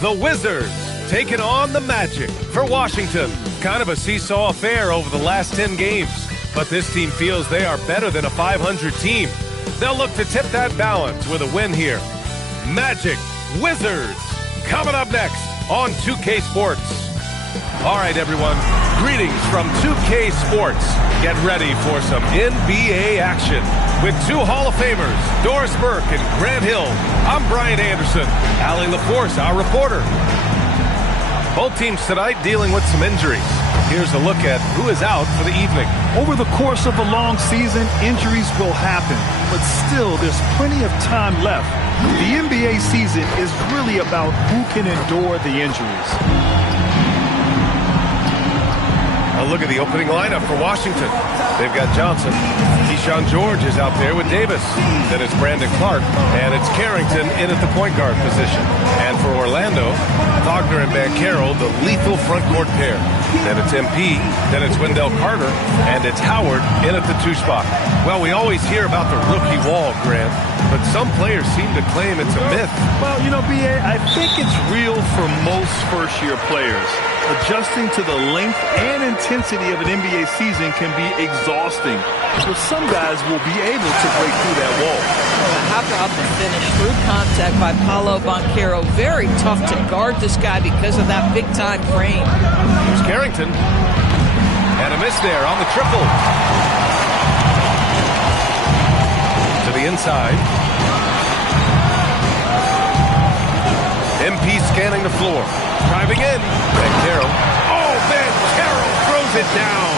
The Wizards taking on the Magic for Washington. Kind of a seesaw affair over the last 10 games. But this team feels they are better than a 500 team. They'll look to tip that balance with a win here. Magic Wizards coming up next on 2K Sports. All right, everyone. Greetings from 2K Sports. Get ready for some NBA action. With two Hall of Famers, Doris Burke and Grant Hill, I'm Brian Anderson. Allie LaForce, our reporter. Both teams tonight dealing with some injuries. Here's a look at who is out for the evening. Over the course of a long season, injuries will happen. But still, there's plenty of time left. The NBA season is really about who can endure the injuries. A look at the opening lineup for Washington. They've got Johnson. Keyshawn George is out there with Davis. Then it's Brandon Clark. And it's Carrington in at the point guard position. And for Orlando, Wagner and Banchero, the lethal front court pair. Then it's MP. Then it's Wendell Carter. And it's Howard in at the 2 spot. Well, we always hear about the rookie wall, Grant. But some players seem to claim it's a myth. Well, you know, B.A., I think it's real for most first-year players. Adjusting to the length and intensity of an NBA season can be exhausting. But some guys will be able to break through that wall. How about the finish through contact by Paolo Banchero? Very tough to guard this guy because of that big-time frame. Here's Carrington. And a miss there on the triple. To the inside. MP scanning the floor. Driving in. Banchero. Oh, Banchero throws it down.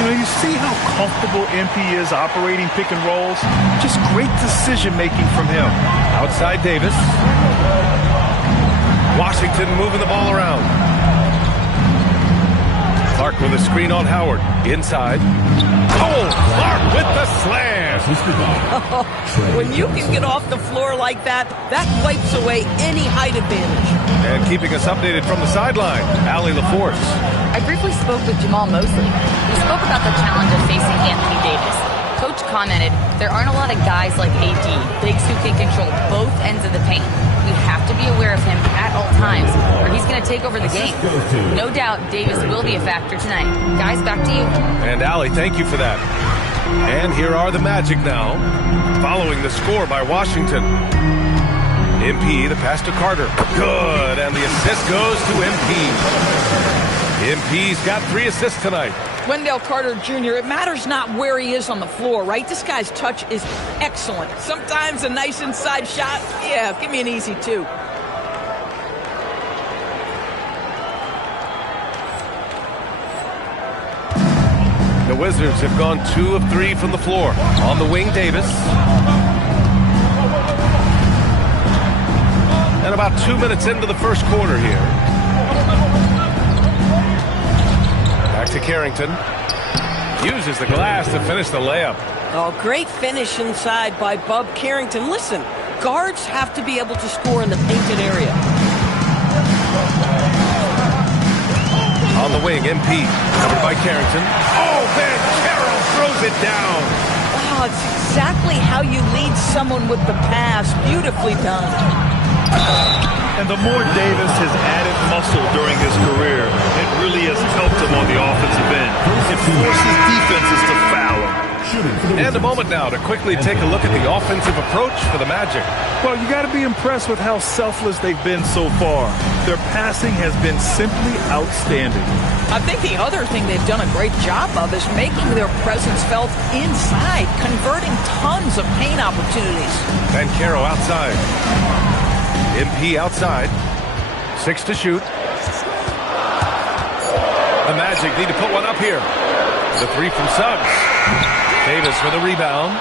You know, you see how comfortable MP is operating pick and rolls? Just great decision-making from him. Outside Davis. Washington moving the ball around. Clark with a screen on Howard. Inside. Oh, Clark with the slam. When you can get off the floor like that, that wipes away any height advantage. And keeping us updated from the sideline, Allie LaForce. I briefly spoke with Jamal Mosley. We spoke about the challenge of facing Anthony Davis. Coach commented, there aren't a lot of guys like AD, bigs who can control both ends of the paint. We have to be aware of him at all times, or he's going to take over the game. No doubt Davis will be a factor tonight. Guys, back to you. And Allie, thank you for that. And here are the Magic now, following the score by Washington. MP, the pass to Carter. Good, and the assist goes to MP. MP's got 3 assists tonight. Wendell Carter Jr., it matters not where he is on the floor, right? This guy's touch is excellent. Sometimes a nice inside shot, yeah, give me an easy 2. The Wizards have gone 2 of 3 from the floor. On the wing, Davis. And about 2 minutes into the first quarter here. Back to Carrington. Uses the glass to finish the layup. Oh, great finish inside by Bub Carrington. Listen, guards have to be able to score in the painted area. On the wing, MP. Covered by Carrington. Oh, Banchero throws it down. Wow, it's exactly how you lead someone with the pass. Beautifully done. And the more Davis has added muscle during his career, it really has helped him on the offensive end. It forces defenses to foul him. And a moment now to quickly take a look at the offensive approach for the Magic. Well, you got to be impressed with how selfless they've been so far. Their passing has been simply outstanding. I think the other thing they've done a great job of is making their presence felt inside, converting tons of paint opportunities. Banchero outside. MP outside. 6 to shoot. The Magic need to put one up here. The 3 from Suggs. Davis with a rebound.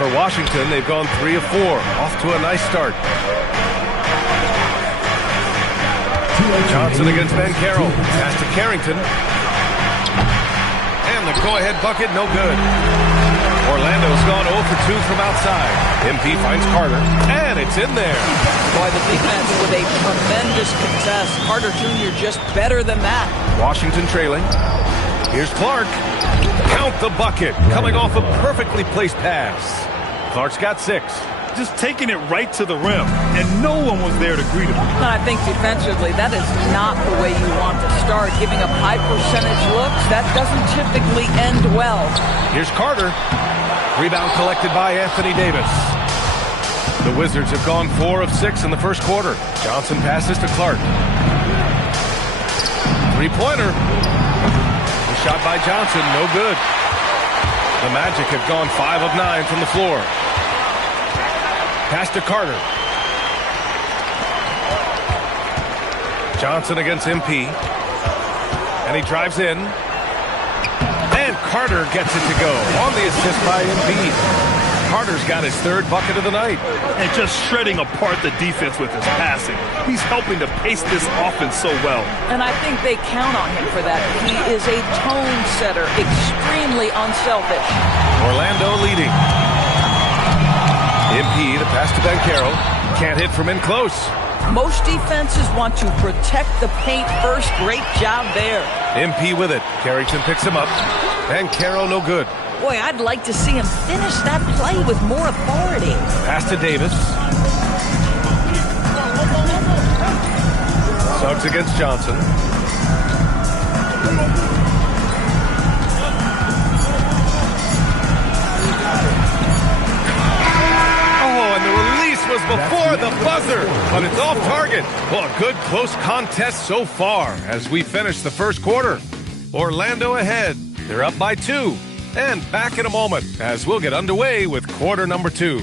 For Washington, they've gone 3 of 4. Off to a nice start. Johnson against Banchero. Pass to Carrington. And the go-ahead bucket, no good. Orlando's gone 0 for 2 from outside. MP finds Carter, and it's in there. Boy, the defense with a tremendous contest. Carter Jr. just better than that. Washington trailing. Here's Clark. Count the bucket, coming off a perfectly placed pass. Clark's got 6. just taking it right to the rim, and no one was there to greet him. I think defensively, that is not the way you want to start. Giving up high percentage looks, that doesn't typically end well. Here's Carter. Rebound collected by Anthony Davis. The Wizards have gone 4 of 6 in the first quarter. Johnson passes to Clark. Three-pointer. The shot by Johnson, no good. The Magic have gone 5 of 9 from the floor. Pass to Carter. Johnson against MP. And he drives in. And Carter gets it to go on the assist by Embiid. Carter's got his 3rd bucket of the night. And just shredding apart the defense with his passing. He's helping to pace this offense so well. And I think they count on him for that. He is a tone setter, extremely unselfish. Orlando leading. MP, the pass to Banchero. Can't hit from in close. Most defenses want to protect the paint first. Great job there. MP with it. Carrington picks him up. Banchero no good. Boy, I'd like to see him finish that play with more authority. Pass to Davis. Suggs against Johnson. Oh, and the release was before the buzzer, but it's off target. Well, a good close contest so far as we finish the first quarter. Orlando ahead. They're up by 2. And back in a moment as we'll get underway with quarter number 2.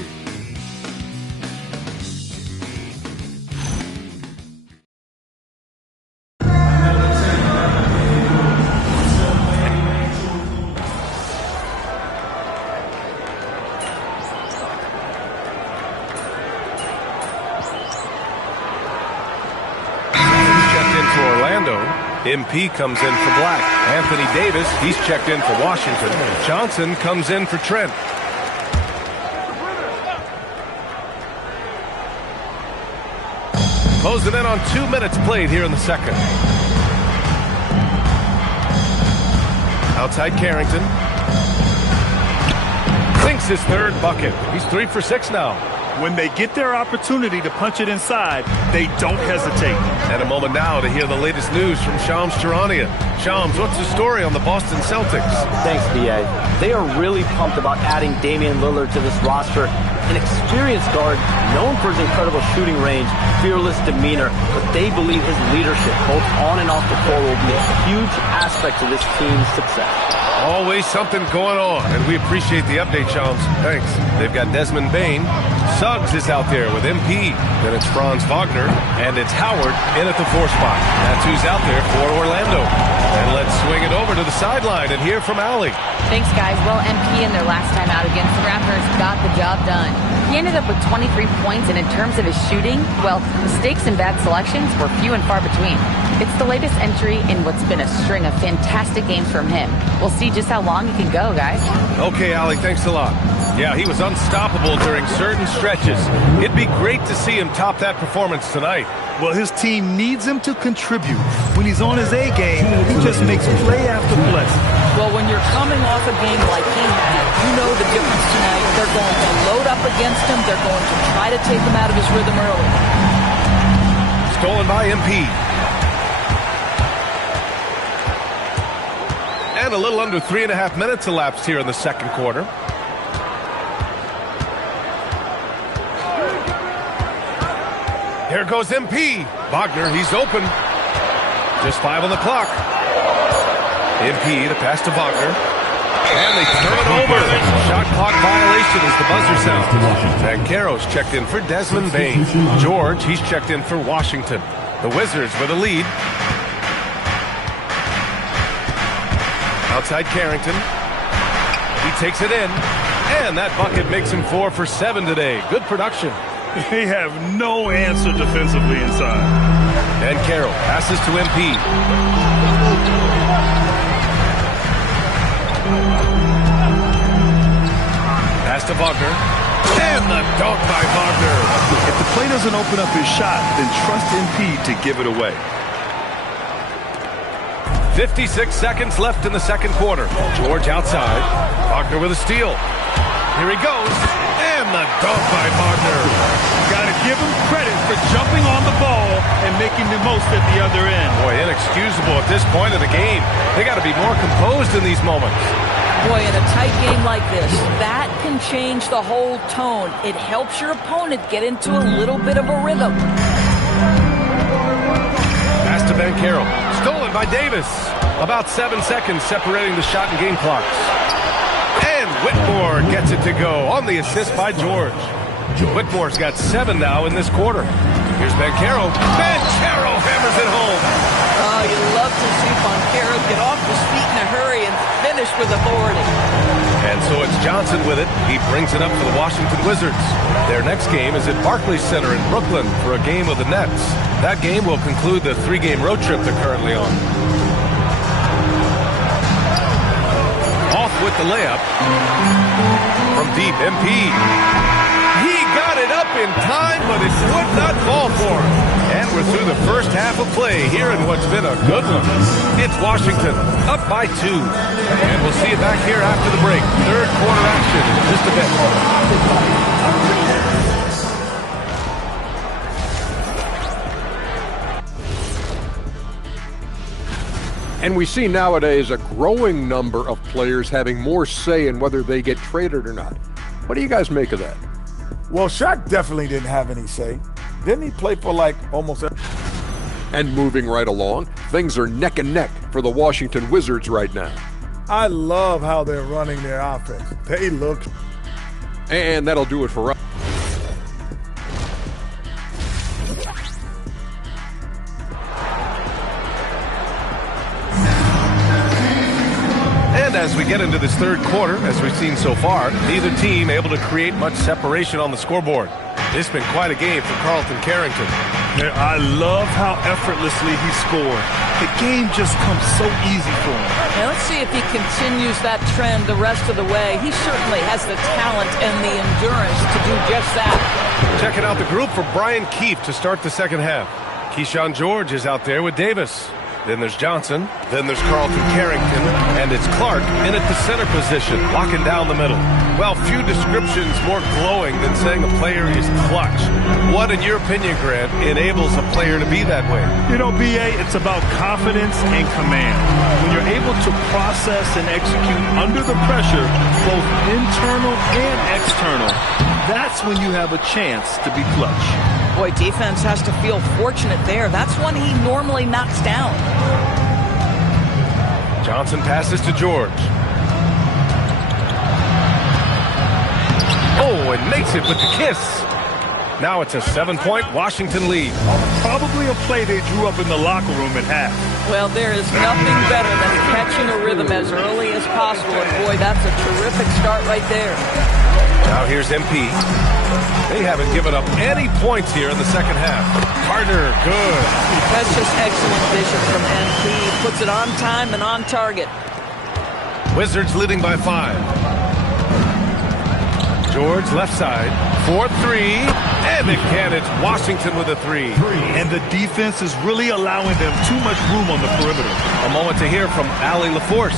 Checked in for Orlando. MP comes in for Black. Anthony Davis, he's checked in for Washington. Johnson comes in for Trent. Closing in on 2 minutes played here in the second. Outside Carrington. Sinks his 3rd bucket. He's 3 for 6 now. When they get their opportunity to punch it inside, they don't hesitate. And a moment now to hear the latest news from Shams Charania. Shams, what's the story on the Boston Celtics? Thanks, B.A. They are really pumped about adding Damian Lillard to this roster. An experienced guard, known for his incredible shooting range, fearless demeanor, but they believe his leadership, both on and off the floor, will be a huge aspect of this team's success. Always something going on, and we appreciate the update, Shams. Thanks. They've got Desmond Bane. Suggs is out there with MP. Then it's Franz Wagner, and it's Howard in at the 4 spot. That's who's out there for Orlando. And let's swing it over to the sideline and hear from Allie. Thanks, guys. Well, MP in their last time out against the Raptors got the job done. He ended up with 23 points, and in terms of his shooting, well, mistakes and bad selections were few and far between. It's the latest entry in what's been a string of fantastic games from him. We'll see just how long he can go, guys. Okay, Allie, thanks a lot. Yeah, he was unstoppable during certain stretches. It'd be great to see him top that performance tonight. Well, his team needs him to contribute. When he's on his A game, he just makes play after play. Well, when you're coming off a game like he had, you know the difference tonight. They're going to load up against him. They're going to try to take him out of his rhythm early. Stolen by MP. And a little under 3.5 minutes elapsed here in the second quarter. Here goes MP. Wagner, he's open. Just 5 on the clock. MP, the pass to Wagner. And they turn it over. Shot clock violation as the buzzer sounds. Banchero's checked in for Desmond Bane. George, he's checked in for Washington. The Wizards with a lead. Outside Carrington. He takes it in. And that bucket makes him 4 for 7 today. Good production. They have no answer defensively inside. And Carroll passes to MP. Pass to Wagner. And the dunk by Wagner. If the play doesn't open up his shot, then trust MP to give it away. 56 seconds left in the second quarter. George outside. Wagner with a steal. Here he goes. And the dunk by Wagner. Got to give him credit for jumping on the ball and making the most at the other end. Boy, inexcusable at this point of the game. They got to be more composed in these moments. Boy, in a tight game like this, that can change the whole tone. It helps your opponent get into a little bit of a rhythm. Pass to Banchero. Stolen by Davis. About 7 seconds separating the shot and game clocks. And Whitmore gets it to go on the assist by George. Whitmore's got 7 now in this quarter. Here's Banchero. Banchero hammers it home. Oh, you love to see Banchero get off his feet in a hurry and finish with authority. And so it's Johnson with it. He brings it up for the Washington Wizards. Their next game is at Barclays Center in Brooklyn for a game of the Nets. That game will conclude the 3-game road trip they're currently on. Off with the layup. From deep, MP. He got it up in time, but it would not fall for him. And we're through the first half of play here in what's been a good one. It's Washington up by 2. And we'll see you back here after the break. Third quarter action in just a bit. And we see nowadays a growing number of players having more say in whether they get traded or not. What do you guys make of that? Well, Shaq definitely didn't have any say. Didn't he play for like almost every... And moving right along, things are neck and neck for the Washington Wizards right now. I love how they're running their offense. They look... And that'll do it for us. And as we get into this third quarter, as we've seen so far, neither team able to create much separation on the scoreboard. It's been quite a game for Carlton Carrington. Yeah, I love how effortlessly he scored. The game just comes so easy for him. Now let's see if he continues that trend the rest of the way. He certainly has the talent and the endurance to do just that. Checking out the group for Brian Keefe to start the second half. Keyshawn George is out there with Davis. Then there's Johnson. Then there's Carlton Carrington. And it's Clark in at the center position, locking down the middle. Well, few descriptions more glowing than saying a player is clutch. What, in your opinion, Grant, enables a player to be that way? You know, B.A., it's about confidence and command. When you're able to process and execute under the pressure, both internal and external, that's when you have a chance to be clutch. Boy, defense has to feel fortunate there. That's one he normally knocks down. Johnson passes to George. Oh, and makes it with the kiss. Now it's a 7-point Washington lead. Probably a play they drew up in the locker room at half. Well, there is nothing better than catching a rhythm as early as possible. And boy, that's a terrific start right there. Now here's MP. They haven't given up any points here in the second half. Carter, good. That's just excellent vision from MP. Puts it on time and on target. Wizards leading by 5. George left side. 4-3. And again, it's Washington with a 3. And the defense is really allowing them too much room on the perimeter. A moment to hear from Allie LaForce.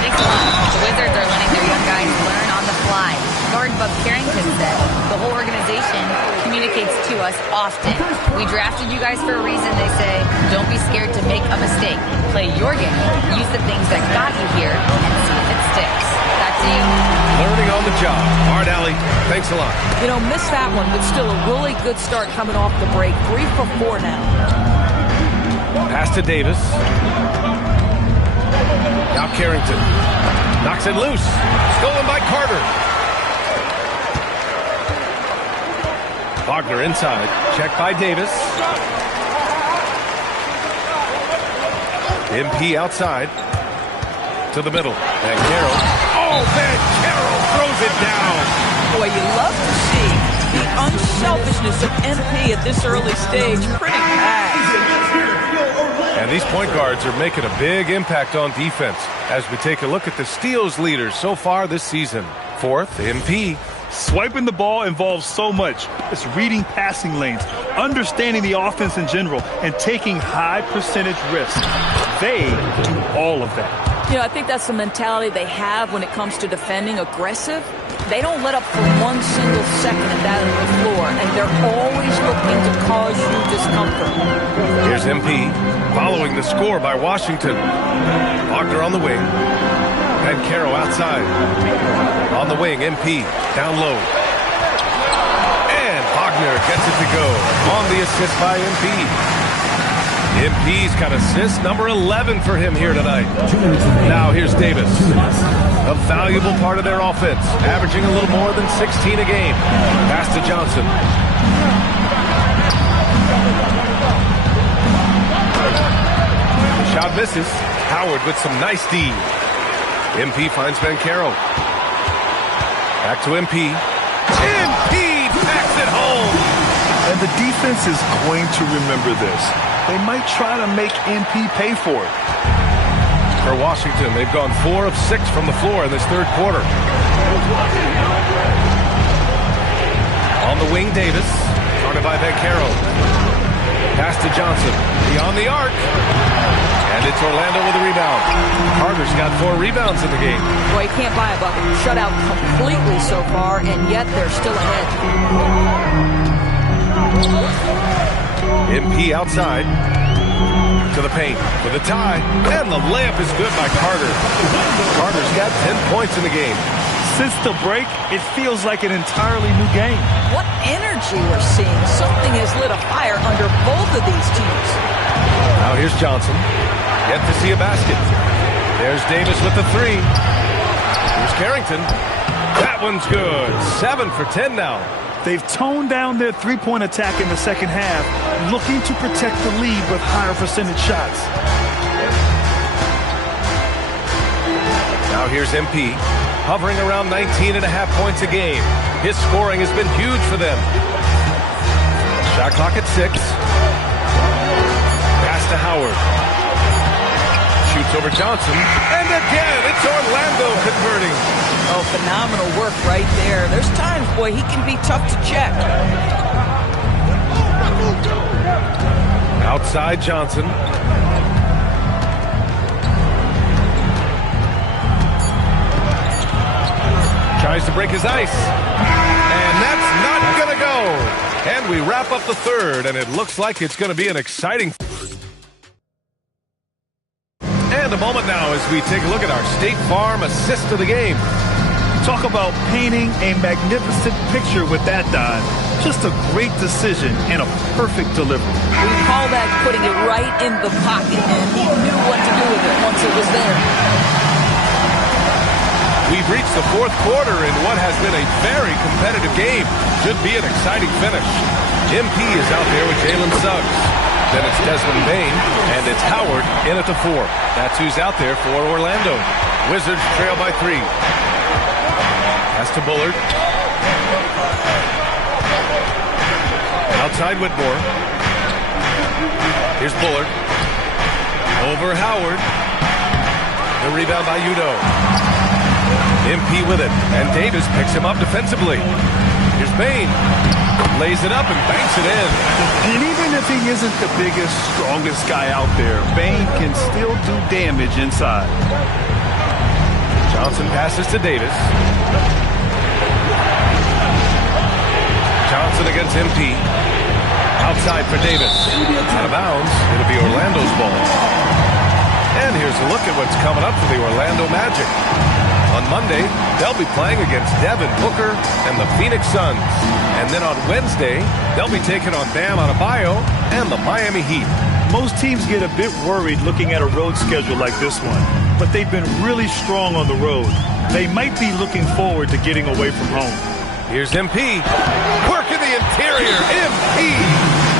Thanks a lot. The Wizards are letting their young guys learn on the fly. Guard Bob Carrington said, the whole organization communicates to us often. We drafted you guys for a reason, they say. Don't be scared to make a mistake. Play your game. Use the things that got you here and see if it sticks. Back to you. Learning on the job. All right, Allie. Thanks a lot. You know, missed that one, but still a really good start coming off the break. 3 for 4 now. Pass to Davis. Now Carrington. Knocks it loose. Stolen by Carter. Wagner inside. Check by Davis. MP outside. To the middle. Banchero. Oh, Banchero throws it down. Boy, you love to see the unselfishness of MP at this early stage. Pretty pass. And these point guards are making a big impact on defense as we take a look at the steals leaders so far this season. 4th, MP. Swiping the ball involves so much. It's reading passing lanes, understanding the offense in general, and taking high percentage risks. They do all of that. You know, I think that's the mentality they have when it comes to defending, aggressive, They don't let up for one single second at that end of the floor, and they're always looking to cause you discomfort. Here's MP following the score by Washington. Wagner on the wing. Caro outside. On the wing, MP down low. And Wagner gets it to go on the assist by MP. MP's got assist number 11 for him here tonight. Now here's Davis. A valuable part of their offense, averaging a little more than 16 a game. Pass to Johnson. The shot misses. Howard with some nice D. MP finds Caro. Back to MP. MP packs it home. And the defense is going to remember this. They might try to make MP pay for it. For Washington, they've gone 4 of 6 from the floor in this third quarter. On the wing, Davis. Guarded by Caro. Pass to Johnson. Beyond the arc. And it's Orlando with a rebound. Carter's got 4 rebounds in the game. Boy, you can't buy a bucket. Shut out completely so far, and yet they're still ahead. MP outside to the paint for the tie, and the layup is good by Carter. Carter's got 10 points in the game. Since the break, it feels like an entirely new game. What energy we're seeing. Something has lit a fire under both of these teams. Now here's Johnson. Yet to see a basket. There's Davis with the 3. Here's Carrington. That one's good. 7 for 10 now. They've toned down their three-point attack in the second half, looking to protect the lead with higher percentage shots. Now here's MP, hovering around 19.5 points a game. His scoring has been huge for them. Shot clock at 6. Pass to Howard. Shoots over Johnson. And again, it's Orlando converting. Oh, phenomenal work right there. There's times, boy, he can be tough to check. Outside Johnson. Tries to break his ice. And that's not going to go. And we wrap up the third, and it looks like it's going to be an exciting... And a moment now as we take a look at our State Farm assist of the game. Talk about painting a magnificent picture with that, Don. Just a great decision and a perfect delivery. We call that putting it right in the pocket, and he knew what to do with it once it was there. We've reached the fourth quarter in what has been a very competitive game. Should be an exciting finish. MP is out there with Jalen Suggs. Then it's Desmond Bain, and it's Howard in at the 4. That's who's out there for Orlando. Wizards trail by 3. Pass to Bullard. Outside Whitmore. Here's Bullard. Over Howard. The rebound by Udo. MP with it, and Davis picks him up defensively. Here's Bain. Lays it up and banks it in. And even if he isn't the biggest, strongest guy out there, Bain can still do damage inside. Johnson passes to Davis. Johnson against MP. Outside for Davis. Out of bounds. It'll be Orlando's ball. And here's a look at what's coming up for the Orlando Magic. On Monday, they'll be playing against Devin Booker and the Phoenix Suns. And then on Wednesday, they'll be taking on Bam Adebayo and the Miami Heat. Most teams get a bit worried looking at a road schedule like this one, but they've been really strong on the road. They might be looking forward to getting away from home. Here's MP. Work in the interior. MP.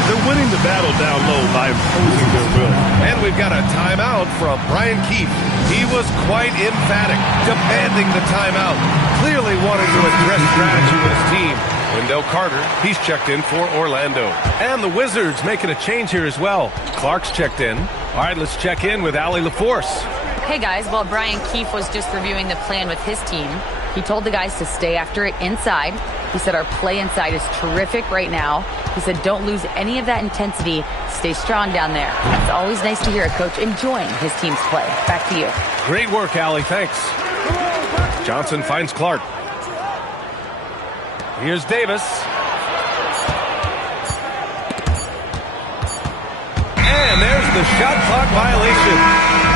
They're winning the battle down low by imposing their will. And we've got a timeout from Brian Keefe. He was quite emphatic, demanding the timeout, clearly wanting to address strategy with his team. Wendell Carter, he's checked in for Orlando. And the Wizards making a change here as well. Clark's checked in. All right, let's check in with Allie LaForce. Hey guys, while Brian Keefe was just reviewing the plan with his team, he told the guys to stay after it inside. He said our play inside is terrific right now. He said don't lose any of that intensity. Stay strong down there. It's always nice to hear a coach enjoying his team's play. Back to you. Great work, Allie. Thanks. Johnson finds Clark. Here's Davis. And there's the shot clock violation.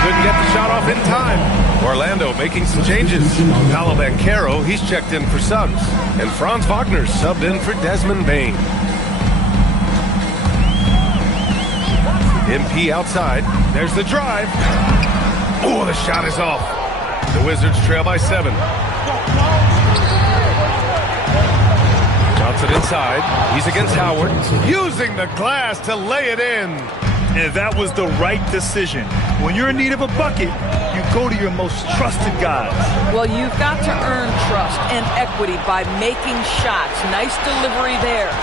Couldn't get the shot off in time. Orlando making some changes. Paolo Banchero, he's checked in for Suggs. And Franz Wagner subbed in for Desmond Bain. MP outside. There's the drive. Oh, the shot is off. The Wizards trail by 7. Johnson inside. He's against Howard. Using the glass to lay it in. And that was the right decision. When you're in need of a bucket, you go to your most trusted guys. Well, you've got to earn trust and equity by making shots. Nice delivery there.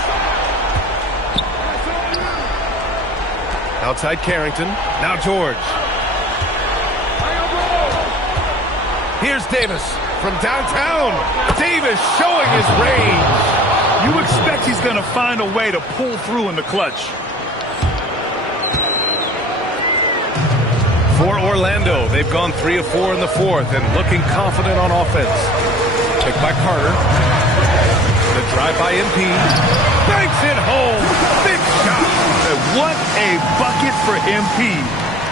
Outside Carrington. Now George. Here's Davis from downtown. Davis showing his range. You expect he's going to find a way to pull through in the clutch. For Orlando, they've gone 3 of 4 in the fourth and looking confident on offense. Picked by Carter. The drive by MP. Banks it home. Big shot. What a bucket for MP.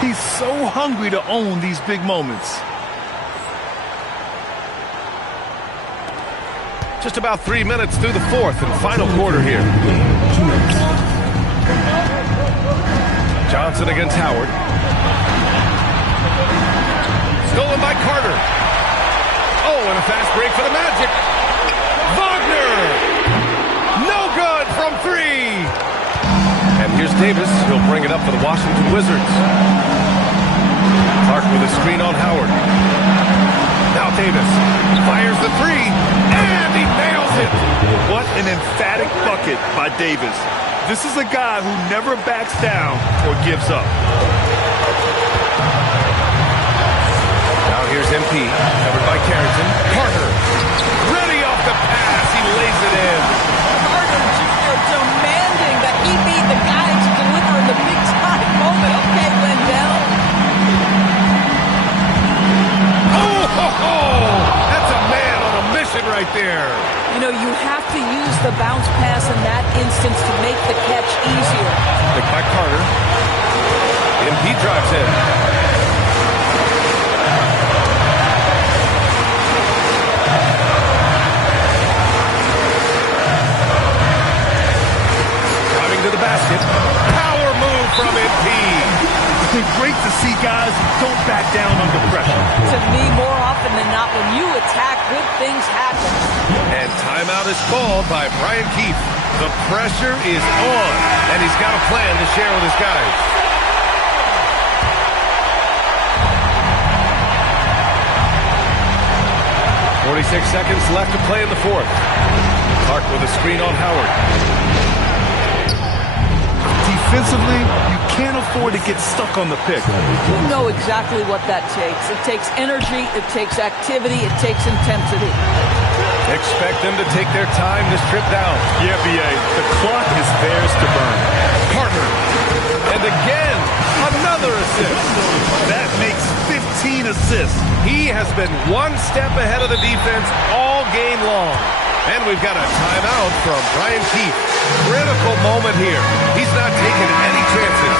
He's so hungry to own these big moments. Just about 3 minutes through the fourth and final quarter here. Johnson against Howard. Stolen by Carter. Oh, and a fast break for the Magic. Wagner! No good from 3. And here's Davis. He'll bring it up for the Washington Wizards. Clark with a screen on Howard. Now Davis fires the 3, and he nails it. What an emphatic bucket by Davis. This is a guy who never backs down or gives up. Now here's MP, covered by Carrington. Carter, ready off the pass. He lays it in. Carter Jr. demanding that he be the guy to deliver in the big-time moment. Okay, Wendell. Oh, that's a man on a mission right there. You know, you have to use the bounce pass in that instance to make the catch easier. Picked by Carter. MP drives in. Driving to the basket. Power move from MP. It's great to see guys who don't back down under pressure. To me, more often than not, when you attack, good things happen. And timeout is called by Brian Keefe. The pressure is on, and he's got a plan to share with his guys. .46 seconds left to play in the fourth. Clark with a screen on Howard. Defensively, you can't afford to get stuck on the pick. You know exactly what that takes. It takes energy, it takes activity, it takes intensity. Expect them to take their time this trip down. Yeah, B.A., the clock is theirs to burn. Carter. And again, another assist. That makes 15 assists. He has been one step ahead of the defense all game long. And we've got a timeout from Brian Keefe. Critical moment here. He's not taking any chances.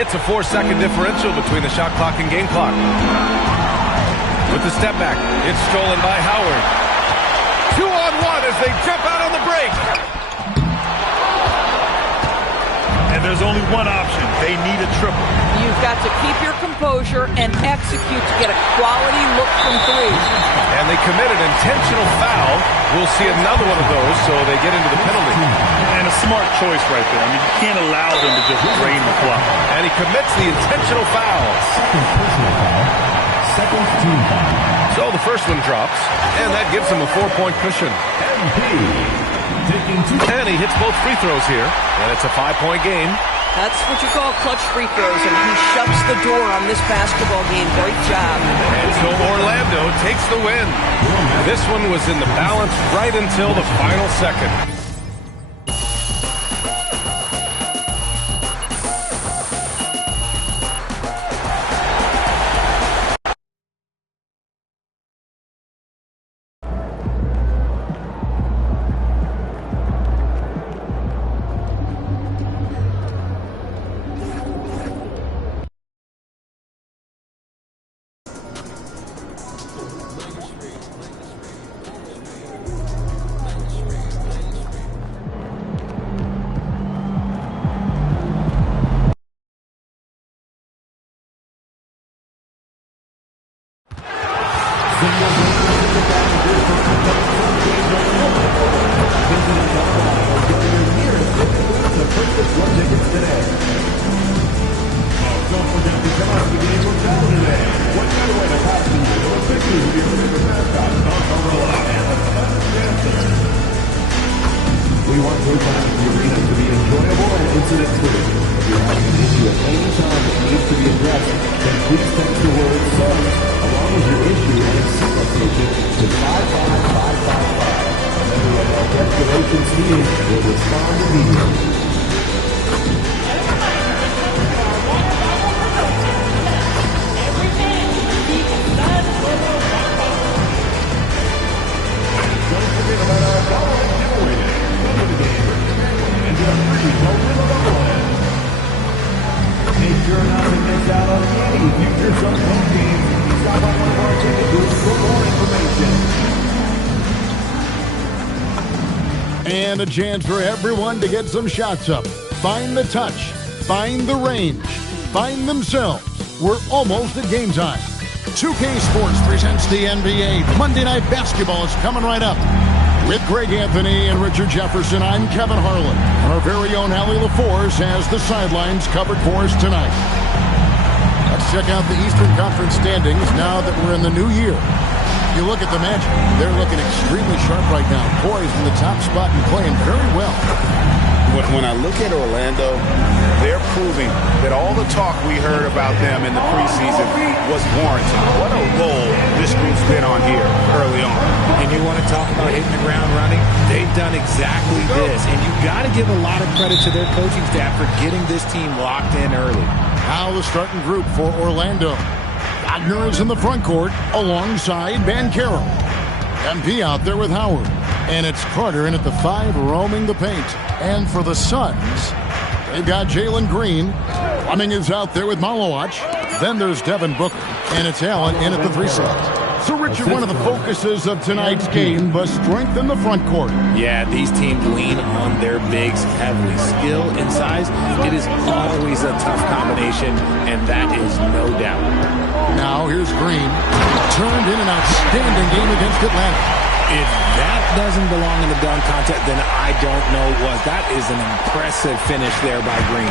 It's a 4-second differential between the shot clock and game clock. With the step back, it's stolen by Howard. 2-on-1 as they jump out on the break. And there's only one option. They need a triple. You've got to keep your composure and execute to get a quality look from 3. And they commit an intentional foul. We'll see another one of those, so they get into the penalty. And a smart choice right there. I mean, you can't allow them to just drain the clock. And he commits the intentional foul. Second team foul. So the first one drops, and that gives him a 4-point cushion. And he hits both free throws here, and it's a 5-point game. That's what you call clutch free throws, and he shuts the door on this basketball game. Great job. And so Orlando takes the win. This one was in the balance right until the final second. We want your time in the arena to be enjoyable and incident-free. If you're having an issue at any time that needs to be addressed, then please text the word SUNS along with your issue and its seat location to 55555. Remember that our Restorations team will respond immediately. Don't forget about our following giveaways. Over the game, and your free Gorilla Bubble. Make sure not to miss out on any future Sun home games. Stop by one of our ticket booths for more information. And a chance for everyone to get some shots up. Find the touch. Find the range. Find themselves. We're almost at game time. 2K Sports presents the NBA. Monday Night Basketball is coming right up. With Greg Anthony and Richard Jefferson, I'm Kevin Harlan. And our very own Allie LaForce has the sidelines covered for us tonight. Let's check out the Eastern Conference standings now that we're in the new year. You look at the Magic, they're looking extremely sharp right now, poised in the top spot and playing very well. When I look at Orlando, they're proving that all the talk we heard about them in the preseason was warranted. What a role this group's been on here early on. And you want to talk about hitting the ground running? They've done exactly this. And you've got to give a lot of credit to their coaching staff for getting this team locked in early. Now the starting group for Orlando. Wagner is in the front court alongside Banchero. MP out there with Howard. And it's Carter in at the 5 roaming the paint. And for the Suns, they've got Jalen Green. Fleming is out there with Malowach. Then there's Devin Booker. And it's Allen in at the 3 slot. So, Richard, one of the focuses of tonight's game was strength in the front court. Yeah, these teams lean on their bigs heavily. Skill and size, it is always a tough combination, and that is no doubt. Now here's Green. Turned in an outstanding game against Atlanta. If that doesn't belong in the dunk contest, then I don't know what. That is an impressive finish there by Green.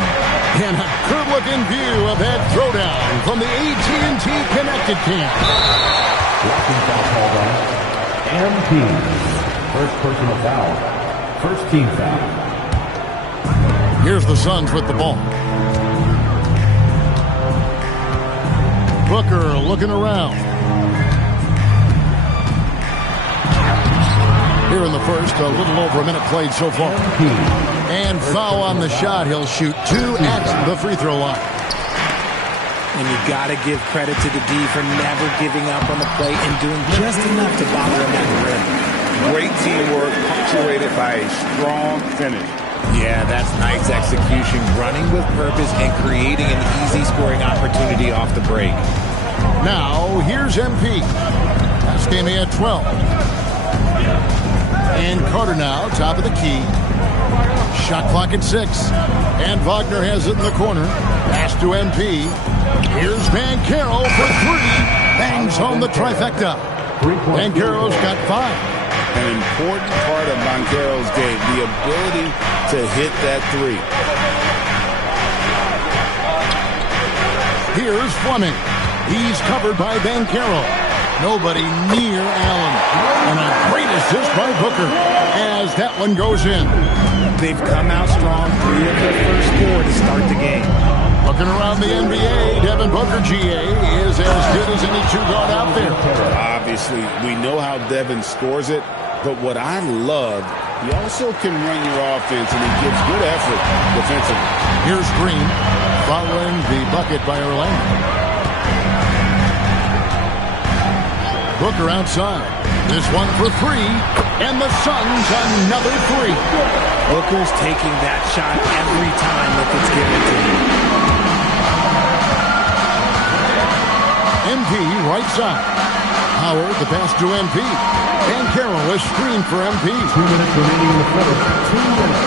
And a good-looking view of that throwdown from the AT&T Connected Camp. Blocking foul called on MP. First personal foul. First team foul. Here's the Suns with the ball. Booker looking around. Here in the first, a little over a minute played so far. And foul on the shot. He'll shoot 2 at the free throw line. And you got to give credit to the D for never giving up on the play and doing just enough to bother him at the rim. Great teamwork punctuated by a strong finish. Yeah, that's nice execution, running with purpose and creating an easy scoring opportunity off the break. Now, here's MP. Last game he had 12. And Carter now, top of the key. Shot clock at 6. And Wagner has it in the corner. Pass to MP. Here's Banchero for 3. Bangs home the trifecta. Banchero's got 5. An important part of Banchero's game, the ability to hit that 3. Here's Fleming. He's covered by Banchero. Nobody near Allen. And a great assist by Booker as that one goes in. They've come out strong, 3 of their first 4 to start the game. Looking around the NBA, Devin Booker, GA, is as good as any 2-guard out there. Obviously, we know how Devin scores it, but what I love, he also can run your offense, and he gives good effort defensively. Here's Green, following the bucket by Orlando. Booker outside. This one for 3, and the Suns another 3. Booker's taking that shot every time that it's given to him. MP right side. Howard the pass to MP. And Carroll is screened for MP. 2 minutes remaining in the first. 2 minutes.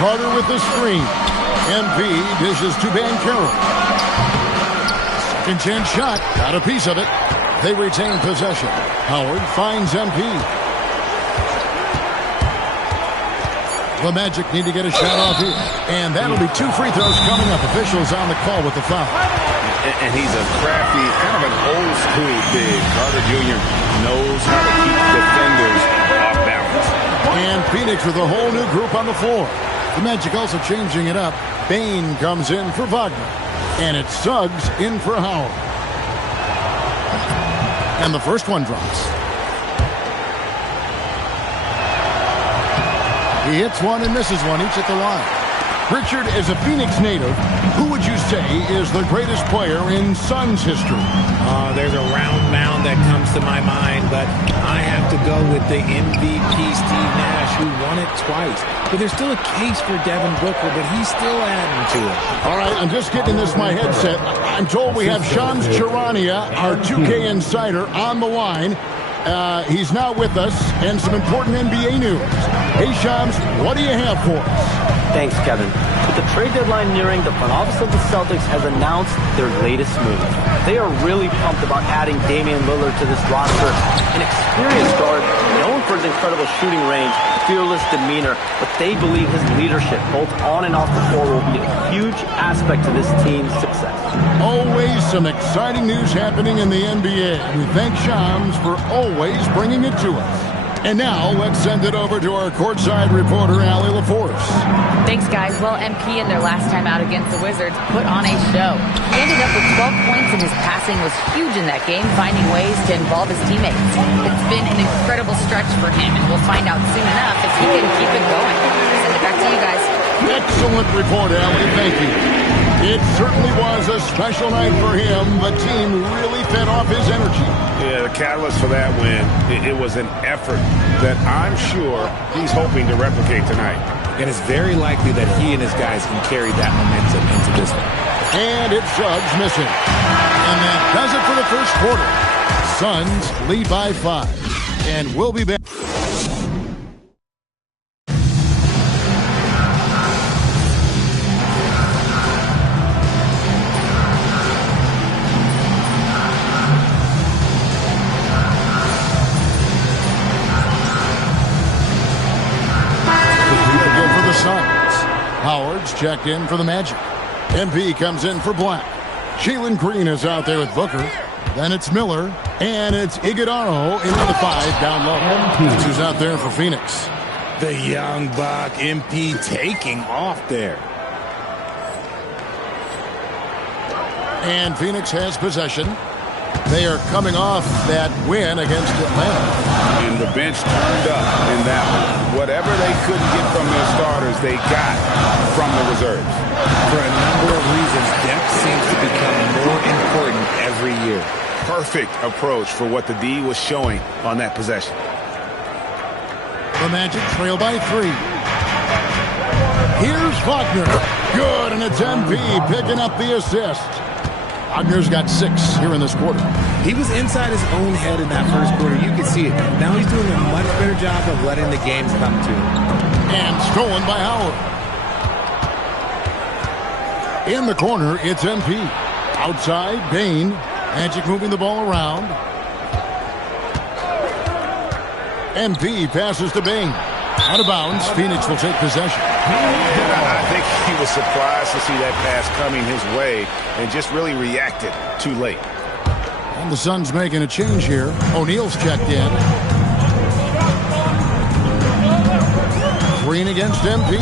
Carter with the screen. MP dishes to Banchero. Second chance shot. Got a piece of it. They retain possession. Howard finds MP. The Magic need to get a shot off here. And that'll be 2 free throws coming up. Officials on the call with the foul. And he's a crafty, kind of an old school big. Carter Jr. knows how to keep defenders off Phoenix with a whole new group on the floor. The Magic also changing it up. Bain comes in for Wagner. And it's Suggs in for Howard. And the first one drops. He hits one and misses one, each at the line. Richard, as a Phoenix native, who would you say is the greatest player in Suns history? There's a round mound that comes to my mind, but I have to go with the MVP Steve Nash, who won it twice. But there's still a case for Devin Booker, but he's still adding to it. All right, I'm just getting this in my headset. I'm told we have Shams Charania, our 2K insider, on the line. He's now with us, and some important NBA news. Hey, Shams, what do you have for us? Thanks, Kevin. With the trade deadline nearing, the front office of the Celtics has announced their latest move. They are really pumped about adding Damian Lillard to this roster, an experienced guard known for his incredible shooting range, fearless demeanor, but they believe his leadership, both on and off the floor, will be a huge aspect to this team's success. Always some exciting news happening in the NBA. We thank Shams for always bringing it to us. And now, let's send it over to our courtside reporter, Allie LaForce. Thanks, guys. Well, MP in their last time out against the Wizards put on a show. He ended up with 12 points, and his passing was huge in that game, finding ways to involve his teammates. It's been an incredible stretch for him, and we'll find out soon enough if he can keep it going. Send it back to you guys. Excellent report, Allie. Thank you. It certainly was a special night for him. The team really fed off his energy. Yeah, the catalyst for that win, it was an effort that I'm sure he's hoping to replicate tonight. And it's very likely that he and his guys can carry that momentum into this one. And it's Suggs missing. And that does it for the first quarter. Suns lead by 5. And we'll be back. Howard's checked in for the Magic. MP comes in for Black. Jalen Green is out there with Booker. Then it's Miller. And it's Iguodala in the 5 down low. Who's out there for Phoenix? The young buck, MP, taking off there. And Phoenix has possession. They are coming off that win against Atlanta. And the bench turned up in that one. Whatever they couldn't get from their starters, they got from the reserves. For a number of reasons, depth seems to become more important every year. Perfect approach for what the D was showing on that possession. The Magic trail by 3. Here's Wagner. Good, and it's MP picking up the assist. Wagner's got 6 here in this quarter. He was inside his own head in that first quarter. You can see it. Now he's doing a much better job of letting the games come to him. And stolen by Howard. In the corner, it's MP. Outside, Bain. Magic moving the ball around. MP passes to Bain. Out of bounds, Phoenix will take possession. I think he was surprised to see that pass coming his way and just really reacted too late. And the Suns making a change here. O'Neal's checked in. Green against MP.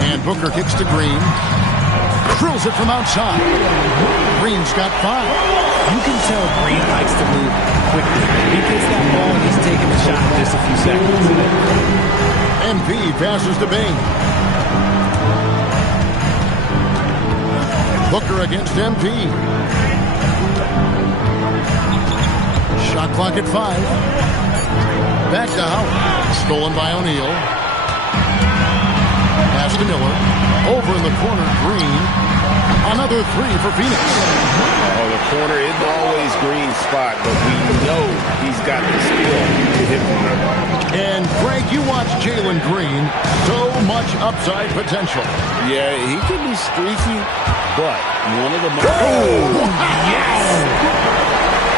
And Booker kicks to Green. Drills it from outside. Green's got 5. You can tell Green likes to move quickly. He gets that ball and he's taking the shot in just a few seconds. MP passes to Bain. Booker against MP. Shot clock at 5. Back to Howard. Stolen by O'Neal. Pass to Miller. Over in the corner, Green. Another 3 for Phoenix. Oh, the corner isn't always Green's spot, but we know he's got the skill to hit from there. And Frank, you watch Jalen Green. So much upside potential. Yeah, he can be streaky, but one of the most... Oh, yes!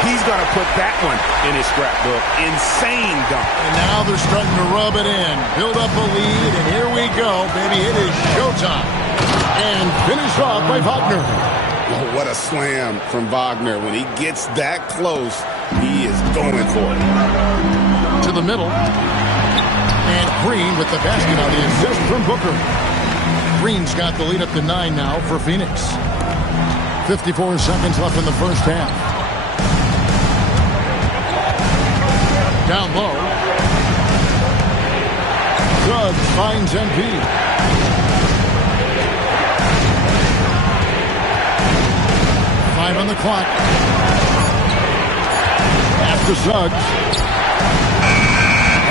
He's going to put that one in his scrapbook. Insane dunk. And now they're starting to rub it in. Build up a lead, and here we go, baby. It is showtime. And finished off by Wagner. Oh, what a slam from Wagner. When he gets that close, he is going for it. To the middle. And Green with the basket on the assist from Booker. Green's got the lead up to 9 now for Phoenix. 54 seconds left in the first half. Down low. Suggs finds MP. Five on the clock. After Suggs.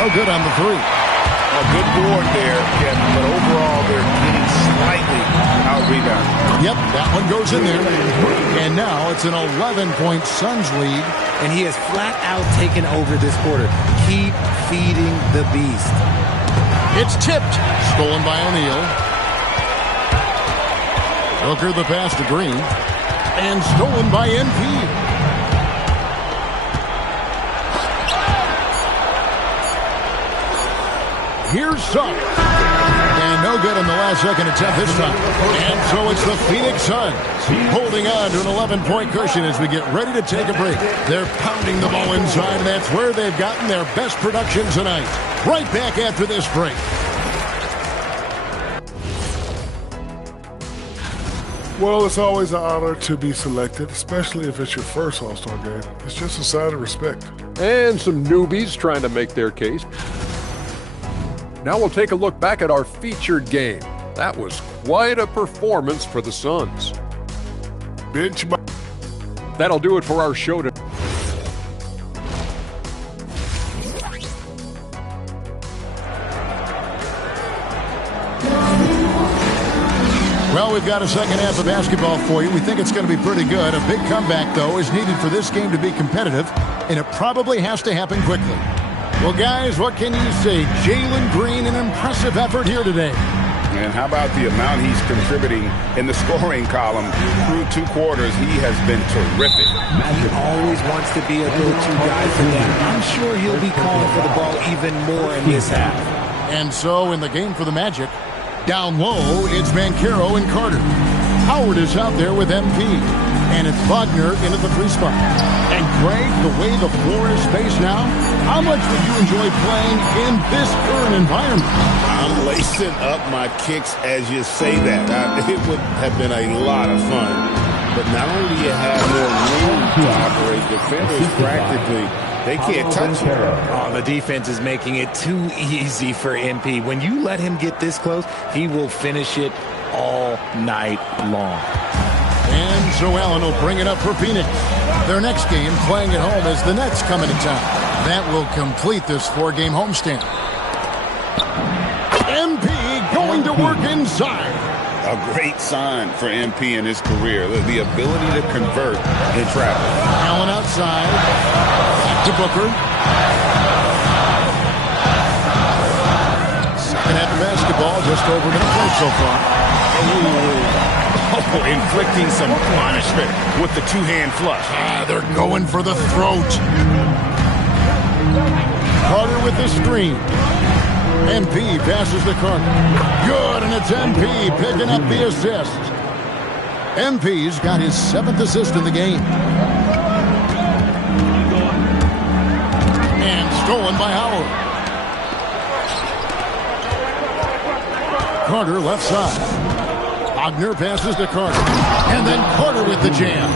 Oh, good on the three. A good board there, Kevin, but overall they're getting slightly out-rebounded. Yep, that one goes in there. And now it's an 11-point Suns lead. And he has flat out taken over this quarter. Keep feeding the beast. It's tipped. Stolen by O'Neal. Booker the pass to Green. And stolen by NP. Here's Suggs. And no good in the last second attempt this time. And so it's the Phoenix Suns holding on to an 11-point cushion as we get ready to take a break. They're pounding the ball inside, and that's where they've gotten their best production tonight. Right back after this break. Well, it's always an honor to be selected, especially if it's your first All-Star game. It's just a sign of respect. And some newbies trying to make their case. Now we'll take a look back at our featured game. That was quite a performance for the Suns. Benchmark. That'll do it for our show today. Well, we've got a second half of basketball for you. We think it's going to be pretty good. A big comeback, though, is needed for this game to be competitive, and it probably has to happen quickly. Well, guys, what can you say? Jalen Green, an impressive effort here today. And how about the amount he's contributing in the scoring column through 2 quarters? He has been terrific. He always wants to be a go-to guy for them. I'm sure he'll be calling for the ball even more in this half. And so in the game for the Magic, down low, it's Banchero and Carter. Howard is out there with MP. And it's Wagner into the 3 spot. And Greg, the way the floor is spaced now, how much would you enjoy playing in this current environment? I'm lacing up my kicks as you say that. It would have been a lot of fun. But not only do you have more room to operate, defenders practically, they can't touch it. Oh, the defense is making it too easy for MP. When you let him get this close, he will finish it all night long. And Joe Allen will bring it up for Phoenix. Their next game, playing at home, as the Nets come into town. That will complete this 4-game homestand. MP going to work inside. A great sign for MP in his career, the ability to convert in traffic. Allen outside. Back to Booker. Second half of basketball, just over a minute play so far. Oh, inflicting some punishment with the 2-hand flush. They're going for the throat. Carter with the screen. MP passes to Carter. Good, and it's MP picking up the assist. MP's got his 7th assist in the game. And stolen by Howard. Carter left side. Wagner passes to Carter. And then Carter with the jam.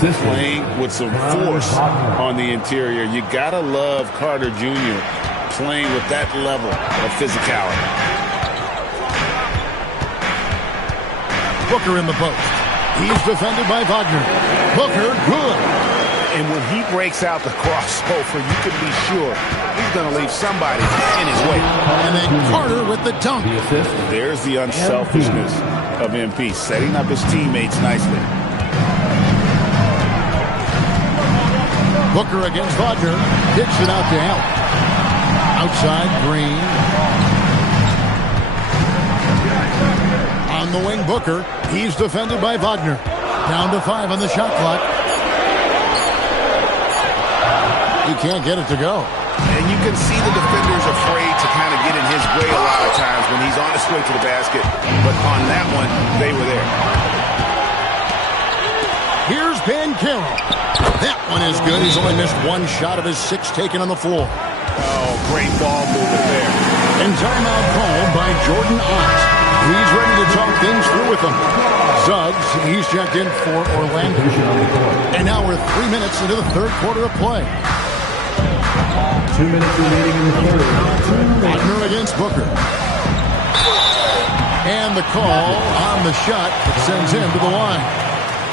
Playing with some force on the interior. You gotta love Carter Jr. playing with that level of physicality. Booker in the post. He's defended by Wagner. Booker, good. And when he breaks out the crossover, you can be sure he's going to leave somebody in his way. And then Carter with the dunk. There's the unselfishness of MP, setting up his teammates nicely. Booker against Wagner. Kicks it out to Allen. Outside, Green. On the wing, Booker. He's defended by Wagner. Down to 5 on the shot clock. He can't get it to go. And you can see the defenders afraid to kind of get in his way a lot of times when he's on his way to the basket. But on that one, they were there. Here's Banchero. That one is good. He's only missed 1 shot of his 6 taken on the floor. Oh, great ball movement there. And timeout called by Jordan Ott. He's ready to talk things through with them. Suggs, he's checked in for Orlando. And now we're 3 minutes into the third quarter of play. 2 minutes remaining in the third. Wagner against Booker. And the call on the shot that sends him to the line.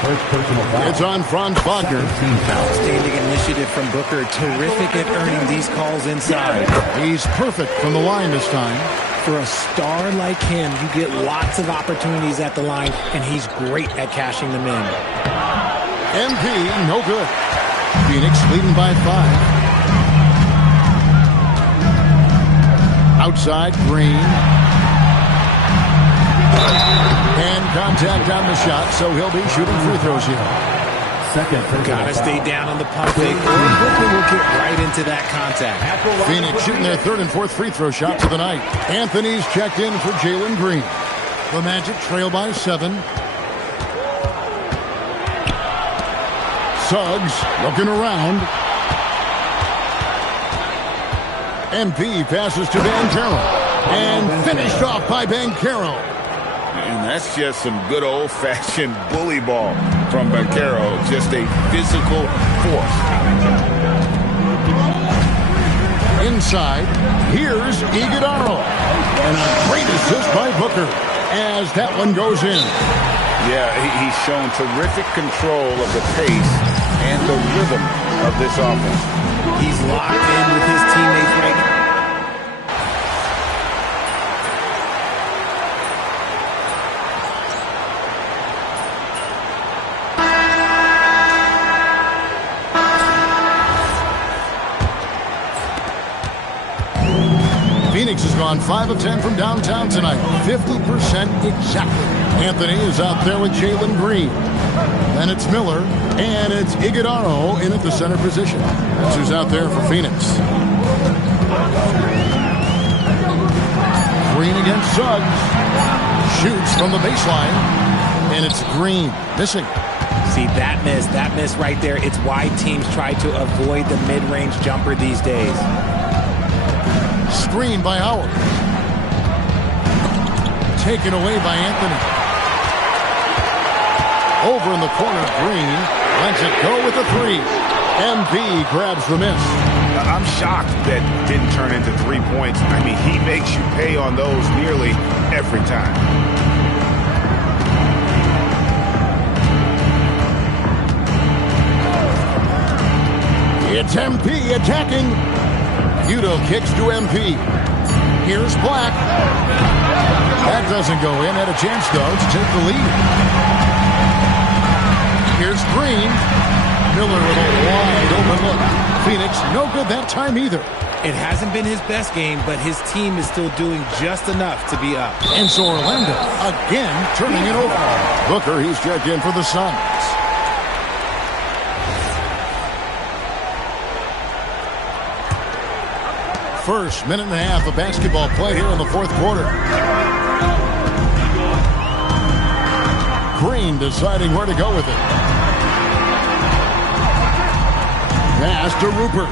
First personal foul. It's on Franz Wagner. Outstanding initiative from Booker. Terrific at earning these calls inside. He's perfect from the line this time. For a star like him, you get lots of opportunities at the line, and he's great at cashing them in. MP, no good. Phoenix leading by 5. Outside, Green. And contact on the shot, so he'll be shooting free throws here. Second. Gotta stay down on the pump fake, or Brooklyn will get right into that contact. Phoenix shooting their third and fourth free throw shots of the night. Anthony's checked in for Jalen Green. The Magic trail by 7. Suggs looking around. MP passes to Banchero. And finished off by Banchero. And that's just some good old-fashioned bully ball from Banchero. Just a physical force. Inside, here's Iguodala. And a great assist by Booker as that one goes in. Yeah, he's shown terrific control of the pace and the rhythm of this offense. He's locked in with his teammates right now. Phoenix has gone 5 of 10 from downtown tonight. 50% exactly. Anthony is out there with Jalen Green. Then it's Miller, and it's Iguodala in at the center position. That's who's out there for Phoenix. Green against Suggs. Shoots from the baseline, and it's Green missing. See, that miss right there, it's why teams try to avoid the mid-range jumper these days. Screen by Howard. Taken away by Anthony. Over in the corner, Green lets it go with a 3. MP grabs the miss. I'm shocked that didn't turn into 3 points. I mean, he makes you pay on those nearly every time. It's MP attacking. Udo kicks to MP. Here's Black. That doesn't go in. Had a chance, though, to take the lead. Here's Green. Miller with a wide open look. Phoenix, no good that time either. It hasn't been his best game, but his team is still doing just enough to be up. And so Orlando, again, turning it over. Booker, he's checked in for the Suns. First minute and a half of basketball play here in the fourth quarter. Green deciding where to go with it. Pass to Rupert.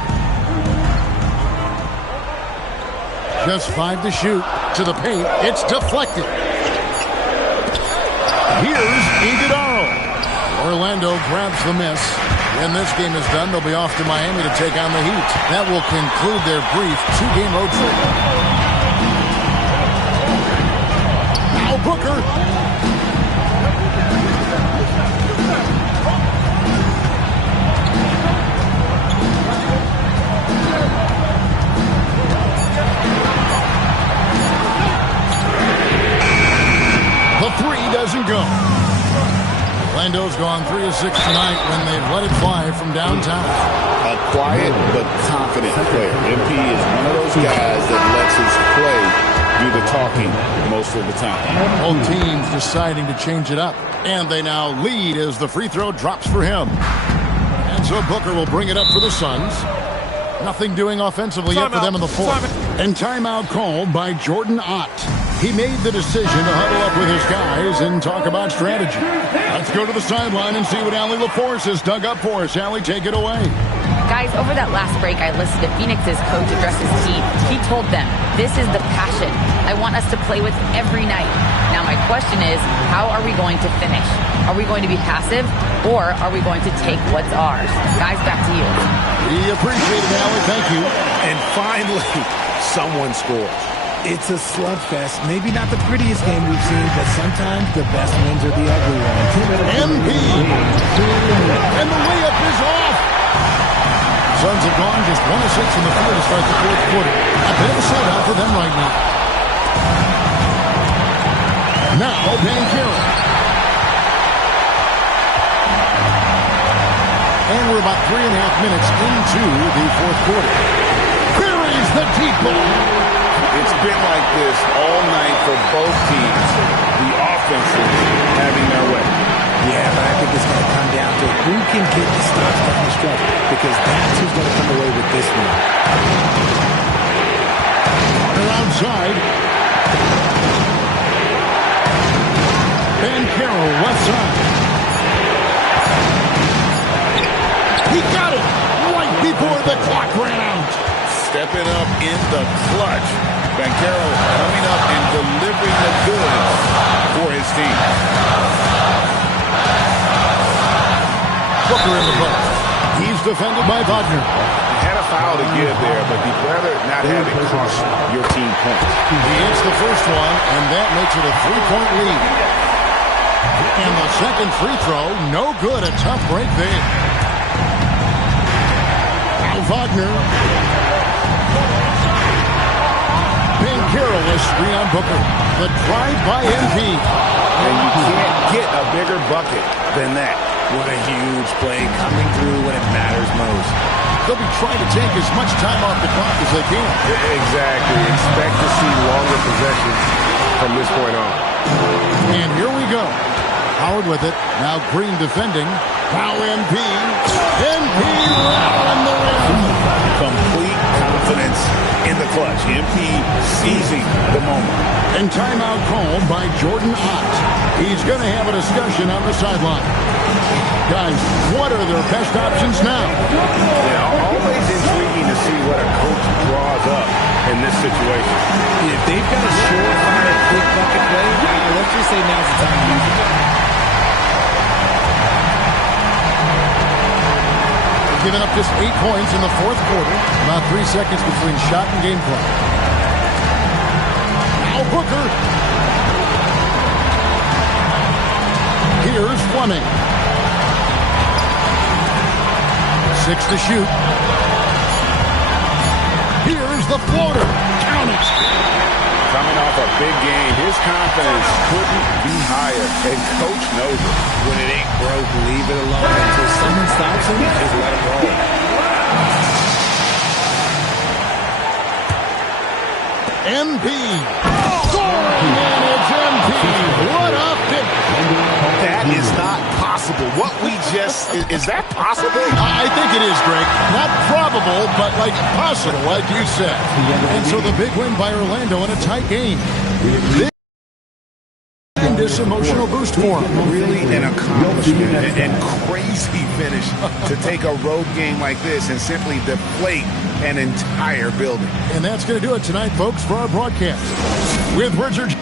Just 5 to shoot. To the paint. It's deflected. Here's Iguodala. Orlando grabs the miss. When this game is done, they'll be off to Miami to take on the Heat. That will conclude their brief 2-game road trip. Now Booker. The 3 doesn't go. Orlando's gone 3 of 6 tonight when they've let it fly from downtown. A quiet but confident player. MP is one of those guys that lets his play do the talking most of the time. Both teams deciding to change it up. And they now lead as the free throw drops for him. And so Booker will bring it up for the Suns. Nothing doing offensively yet for them in the fourth. And timeout called by Jordan Ott. He made the decision to huddle up with his guys and talk about strategy. Let's go to the sideline and see what Allie LaForce has dug up for us. Allie, take it away. Guys, Guys, over that last break, I listened to Phoenix's coach address his team. He told them, this is the passion I want us to play with every night. Now my question is, how are we going to finish? Are we going to be passive, or are we going to take what's ours? Guys, back to you. We appreciate it, Allie. Thank you. And finally, someone scores. It's a slugfest. Maybe not the prettiest game we've seen, but sometimes the best wins are the ugly ones. MP. And the layup is off. Suns have gone just 1 of 6 in the field to start the fourth quarter. A bit of a shutout for them right now. Now, MyCAREER. And we're about 3.5 minutes into the fourth quarter. Queries the deep ball. It's been like this all night for both teams. The offenses having their way. Yeah, but I think it's going to come down to who can get the stops down the stretch, because that's who's going to come away with this one. They're outside. MyCAREER left side. He got it right before the clock ran out. Stepping up in the clutch. MyCAREER coming up and delivering the goods for his team. Booker in the play. He's defended by Wagner. Had a foul to give there, but you'd rather not have it cost your team points. He hits the first one, and that makes it a 3-point lead. And the second free throw, no good. A tough break there. Now Wagner. MyCAREER with screen on Booker. The drive by MP. And you can't get a bigger bucket than that. What a huge play coming through when it matters most. They'll be trying to take as much time off the clock as they can. Exactly. Expect to see longer possessions from this point on. And here we go. Howard with it. Now Green defending. Now MP. MP around the rim. Complete confidence in the clutch. MP seizing the moment. And timeout called by Jordan Ott. He's going to have a discussion on the sideline. Guys, what are their best options now? Yeah, always intriguing to see what a coach draws up in this situation. If they've got a surefire quick bucket play, let's just say now's the time to use it. Giving up just 8 points in the fourth quarter. About 3 seconds between shot and game clock. Now Booker. Here's Fleming. 6 to shoot. Here's the floater. Count it. Coming off a big game, his confidence couldn't be higher, and coach knows it. When it ain't broke, leave it alone. Until someone stops him, just let him roll. MP. Scoring, and it's MP. What a finish. That is not possible. What we just, is that possible? I think it is, Greg. Not probable, but like possible, like you said. And so the big win by Orlando in a tight game. This emotional boost for him. Really an accomplishment and crazy finish to take a road game like this and simply deflate an entire building. And that's going to do it tonight, folks, for our broadcast. With Richard.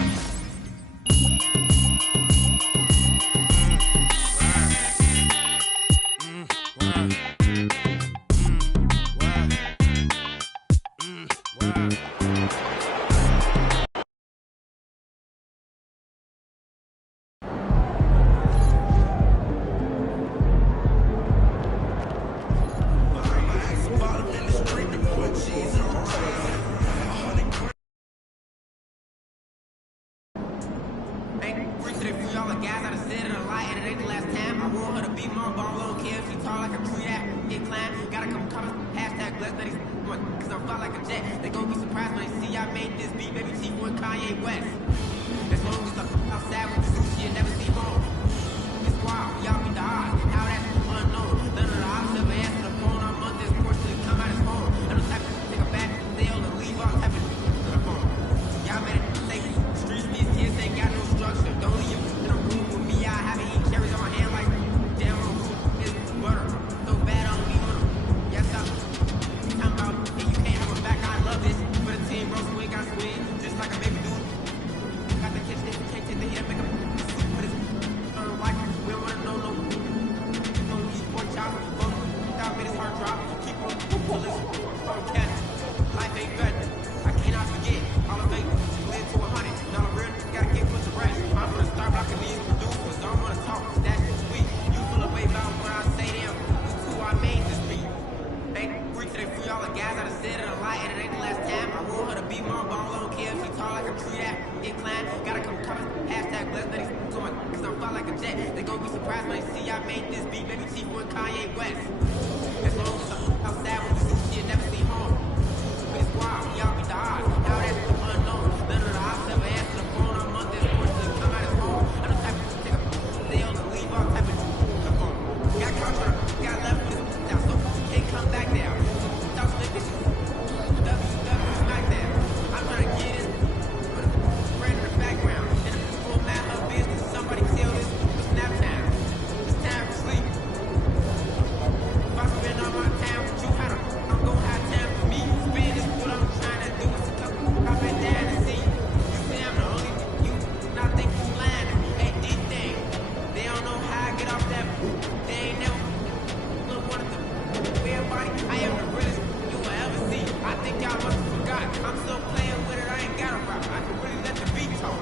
y'all the guys I done said it a lot, and it ain't the last time. I want her to be my ball, I don't care if she tall like a tree that incline. Gotta come comment, hashtag blessed, that he's going, cause I'm fly like a jet. They gon' be surprised when they see I made this beat, maybe Chief and Kanye West. As long as I'm outside with this shit, never see home. But it's wild, y'all be the odds. Now that's the unknown. None of the ops ever answer the phone. I'm on this course to come out as home. I'm the type of take a deal and leave all type of home. Got contract, got left with this down, so can't come back down. Stop slipping shit. WW SmackDown. I'm trying to get this friend in the background. And if it's full mad her business, somebody tell this for snap time. It's time for sleep. If I spend all my time with you, I'm gonna have time for me. Spend is what I'm trying to do. It's a couple up and down and see. You say I'm the only you, and I think you lying to me. Hey, these things, they don't know how I get off that boot. They ain't never one of them. Everybody, I am the realest you will ever see. I think y'all must have forgot. I'm still playing with it, I ain't got a rap. I can really let the beat talk.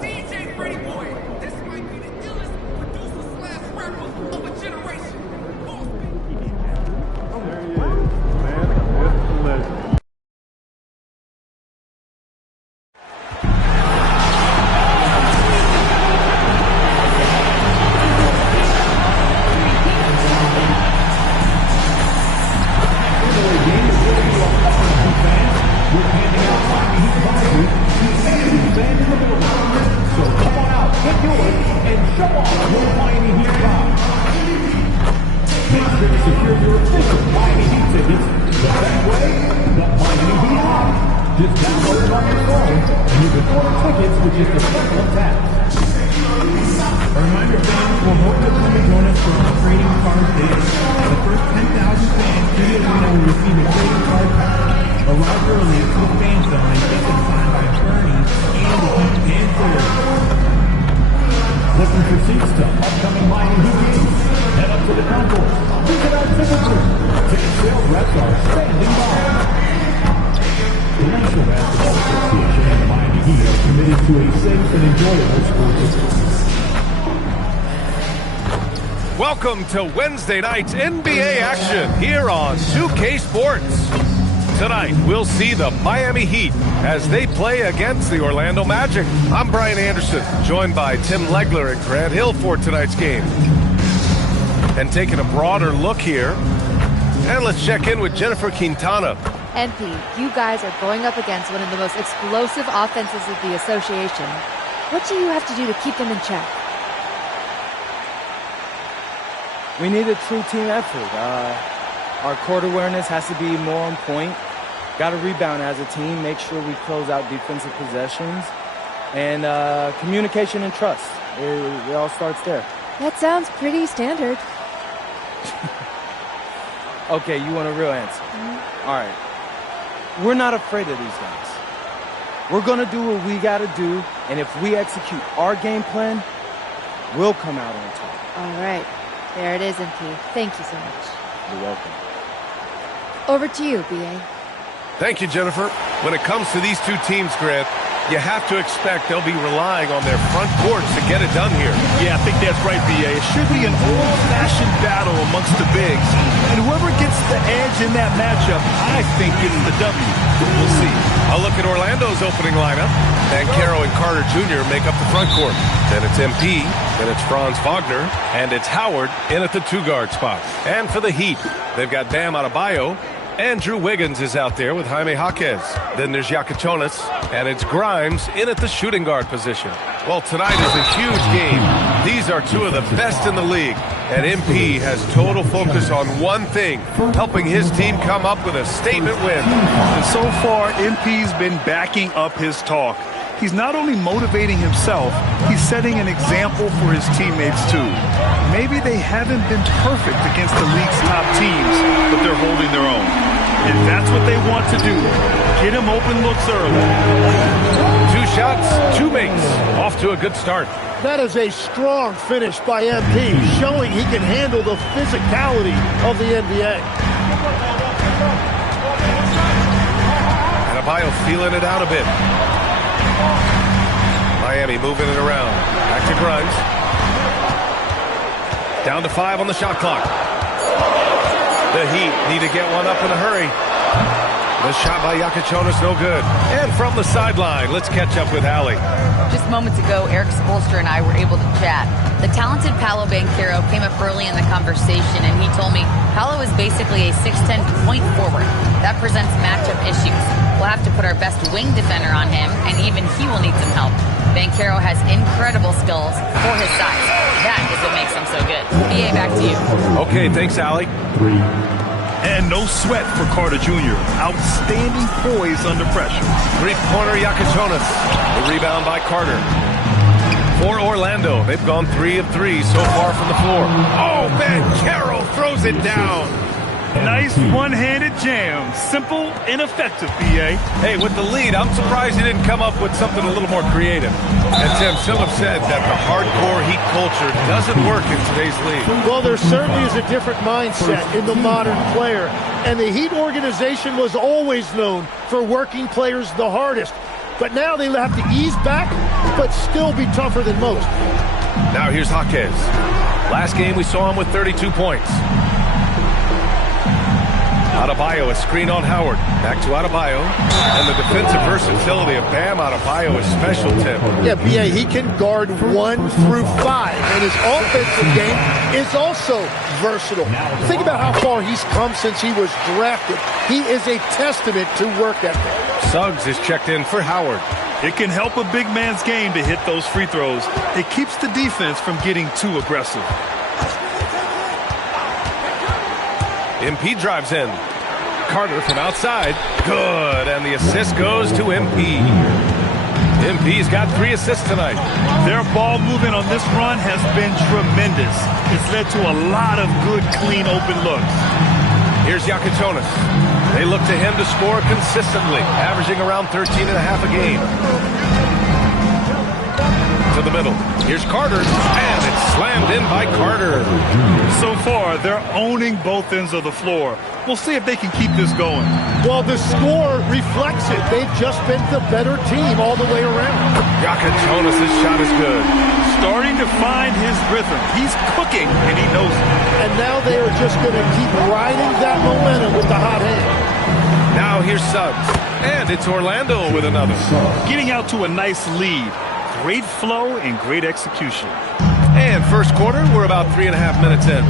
DJ Pretty Boy, this might be the illest producer slash rapper of a generation. There he is, man. That's the legend. So come on out, get yours, and show off your Miami Heat pride. Make sure to secure your official Miami Heat tickets the best way, the Miami Heat app. Just download it on your phone, and you can order tickets with just a couple of taps. A reminder, fans, we're hoping to come and join us for our trading card day. The first 10,000 fans to the arena will receive a trading card pack. Arrive early to the fan zone and get them signed by Bernie and the Heat and players. Looking for seats to upcoming Miami Heat games? Head up to the concourse. Visit our ticket booth. Ticket sales reps are standing by. The National Basketball Association and the Miami Heat are committed to a safe and enjoyable sports experience. Welcome to Wednesday night's NBA action here on 2K Sports. Tonight, we'll see the Miami Heat as they play against the Orlando Magic. I'm Brian Anderson, joined by Tim Legler and Grant Hill for tonight's game. And taking a broader look here, and let's check in with Jennifer Quintana. MP, you guys are going up against one of the most explosive offenses of the association. What do you have to do to keep them in check? We need a true team effort. Our court awareness has to be more on point. Got to rebound as a team, make sure we close out defensive possessions, and communication and trust. It all starts there. That sounds pretty standard. Okay, you want a real answer? All right. We're not afraid of these guys. We're going to do what we got to do, and if we execute our game plan, we'll come out on top. All right. There it is, MP. Thank you so much. You're welcome. Over to you, B.A. Thank you, Jennifer. When it comes to these two teams, Grant, you have to expect they'll be relying on their front courts to get it done here. Yeah, I think that's right, B.A. It should be an old-fashioned battle amongst the bigs. And whoever gets the edge in that matchup, I think gets the W. We'll see. I'll look at Orlando's opening lineup. Banchero and Carter Jr. make up the front court. Then it's MP, then it's Franz Wagner, and it's Howard in at the two-guard spot. And for the Heat, they've got Bam Adebayo. Andrew Wiggins is out there with Jaime Jaquez. Then there's Yakachonis, and it's Grimes in at the shooting guard position. Well, tonight is a huge game. These are two of the best in the league, and MP has total focus on one thing, helping his team come up with a statement win. And so far, MP's been backing up his talk. He's not only motivating himself, he's setting an example for his teammates too. Maybe they haven't been perfect against the league's top teams, but they're holding their own. And that's what they want to do. Get him open looks early. 2 shots, 2 makes. Off to a good start. That is a strong finish by MP, showing he can handle the physicality of the NBA. Adebayo feeling it out a bit. Miami moving it around. Back to Grimes. Down to 5 on the shot clock. The Heat need to get one up in a hurry. The shot by Iacochonis, no good. And from the sideline, let's catch up with Allie. Just moments ago, Eric Spoelstra and I were able to chat. The talented Paolo Banchero came up early in the conversation, and he told me Paolo is basically a 6'10" point forward. That presents matchup issues. We'll have to put our best wing defender on him, and even he will need some help. Banchero has incredible skills for his size. That is what makes him so good. BA, back to you. Okay, thanks, Allie. And no sweat for Carter Jr. Outstanding poise under pressure. Three-pointer Iacochonis. The rebound by Carter. For Orlando, they've gone 3 of 3 so far from the floor. Oh, Banchero throws it down. Nice one-handed jam. Simple and effective, B.A. Hey, with the lead, I'm surprised he didn't come up with something a little more creative. And Tim, some have said that the hardcore Heat culture doesn't work in today's league. Well, there certainly is a different mindset in the modern player. And the Heat organization was always known for working players the hardest. But now they have to ease back, but still be tougher than most. Now here's Jaquez. Last game we saw him with 32 points. Adebayo, a screen on Howard. Back to Adebayo. And the defensive versatility of Bam Adebayo is special, Tim. Yeah, B.A., he can guard 1 through 5. And his offensive game is also versatile. Think about how far he's come since he was drafted. He is a testament to work ethic. Suggs is checked in for Howard. It can help a big man's game to hit those free throws. It keeps the defense from getting too aggressive. MP drives in. Carter from outside. Good. And the assist goes to MP. MP's got 3 assists tonight. Their ball movement on this run has been tremendous. It's led to a lot of good, clean, open looks. Here's Iacochonis. They look to him to score consistently, averaging around 13.5 a game. To the middle. Here's Carter, and it's slammed in by Carter. So far, they're owning both ends of the floor. We'll see if they can keep this going. Well, the score reflects it. They've just been the better team all the way around. Iacochonis' shot is good. Starting to find his rhythm. He's cooking, and he knows it. And now they are just going to keep riding that momentum with the hot hand. Now here's Suggs. And it's Orlando with another. Getting out to a nice lead. Great flow and great execution. And first quarter, we're about 3.5 minutes in.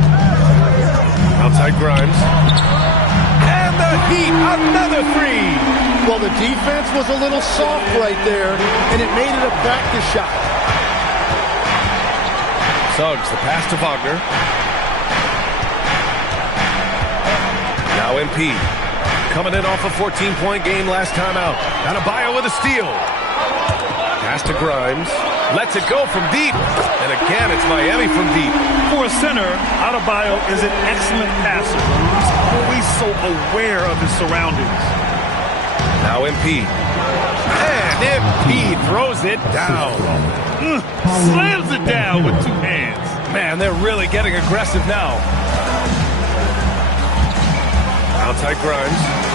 Outside Grimes. And the Heat, another 3. Well, the defense was a little soft right there, and it made it a practice shot. Suggs, the pass to Wagner. Now MP. Coming in off a 14-point game last time out. Adebayo with a steal. Pass to Grimes. Lets it go from deep. And again, it's Miami from deep. For a center, Adebayo is an excellent passer. He's always so aware of his surroundings. Now MP. And MP throws it down. Slams it down with 2 hands. Man, they're really getting aggressive now. Outside Grimes.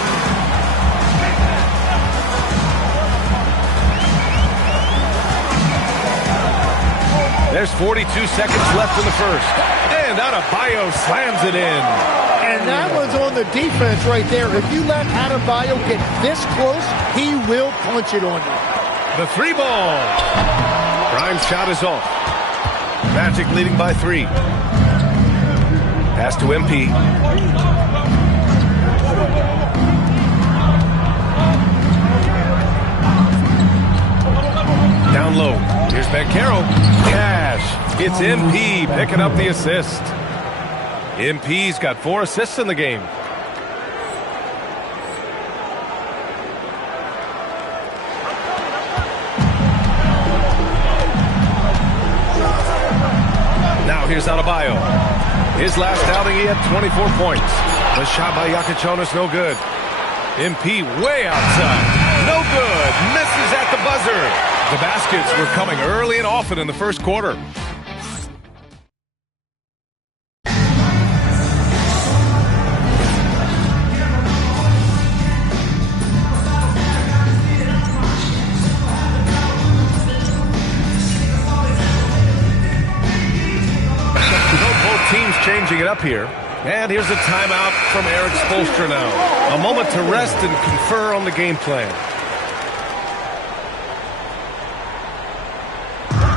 There's 42 seconds left in the first. And Adebayo slams it in. And that was on the defense right there. If you let Adebayo get this close, he will punch it on you. The 3 ball. Grimes' shot is off. Magic leading by 3. Pass to MP. Down low. Here's Banchero. Cash. It's MP picking up the assist. MP's got 4 assists in the game. Now here's Adebayo. His last outing, he had 24 points. The shot by Iacochonis, no good. MP way outside. No good. Misses at the buzzer. The baskets were coming early and often in the first quarter. Both teams changing it up here. And here's a timeout from Eric Spoelstra now. A moment to rest and confer on the game plan.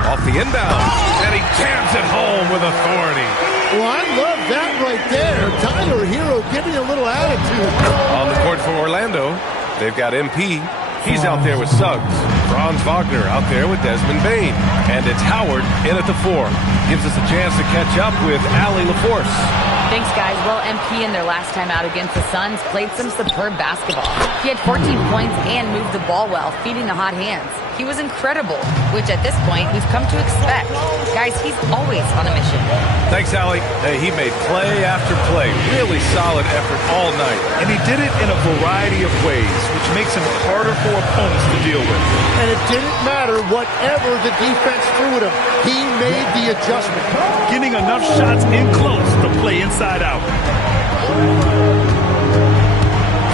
Off the inbound, and he jams it home with authority. Well, I love that right there. Tyler Hero giving a little attitude. On the court for Orlando, they've got MP. He's out there with Suggs. Franz Wagner out there with Desmond Bane. And it's Howard in at the 4. Gives us a chance to catch up with Allie LaForce. Thanks, guys. Well, MP in their last time out against the Suns played some superb basketball. He had 14 points and moved the ball well, feeding the hot hands. He was incredible, which at this point we've come to expect. Guys, he's always on a mission. Thanks, Allie. Hey, he made play after play. Really solid effort all night. And he did it in a variety of ways, which makes him harder for opponents to deal with. And it didn't matter whatever the defense threw at him. He made the adjustment. Getting enough shots in close to play inside out.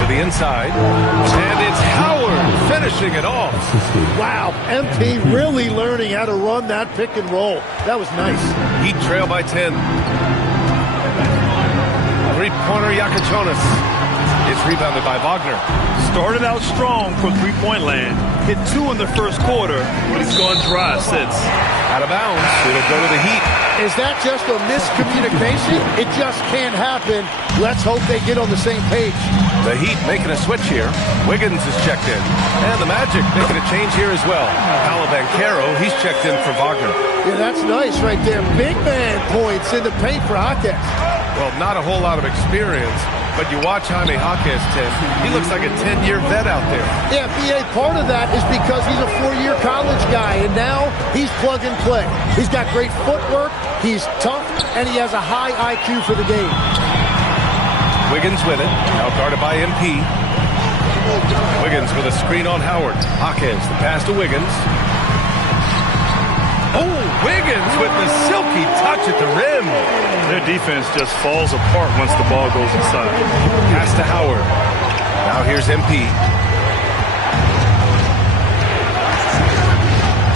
To the inside. And it's Howard finishing it off. Wow, MP really learning how to run that pick and roll. That was nice. Heat trail by 10. Three-pointer Yakachonis. It's rebounded by Wagner. Started out strong from three-point land. Hit 2 in the first quarter, but he's gone dry since. Out of bounds. It'll go to the Heat. Is that just a miscommunication? It just can't happen. Let's hope they get on the same page. The Heat making a switch here. Wiggins is checked in. And the Magic making a change here as well. Paolo Banchero, he's checked in for Wagner. Yeah, that's nice right there. Big man points in the paint for Jaquez. Well, not a whole lot of experience, but you watch Jaime Jaquez, Tim. He looks like a 10-year vet out there. Yeah, BA, part of that is because he's a 4-year college guy, and now he's plug and play. He's got great footwork, he's tough, and he has a high IQ for the game. Wiggins with it, now guarded by MP. Wiggins with a screen on Howard. Jaquez, the pass to Wiggins. Oh, Wiggins with the silky touch at the rim. Their defense just falls apart once the ball goes inside. Pass to Howard. Now here's MP.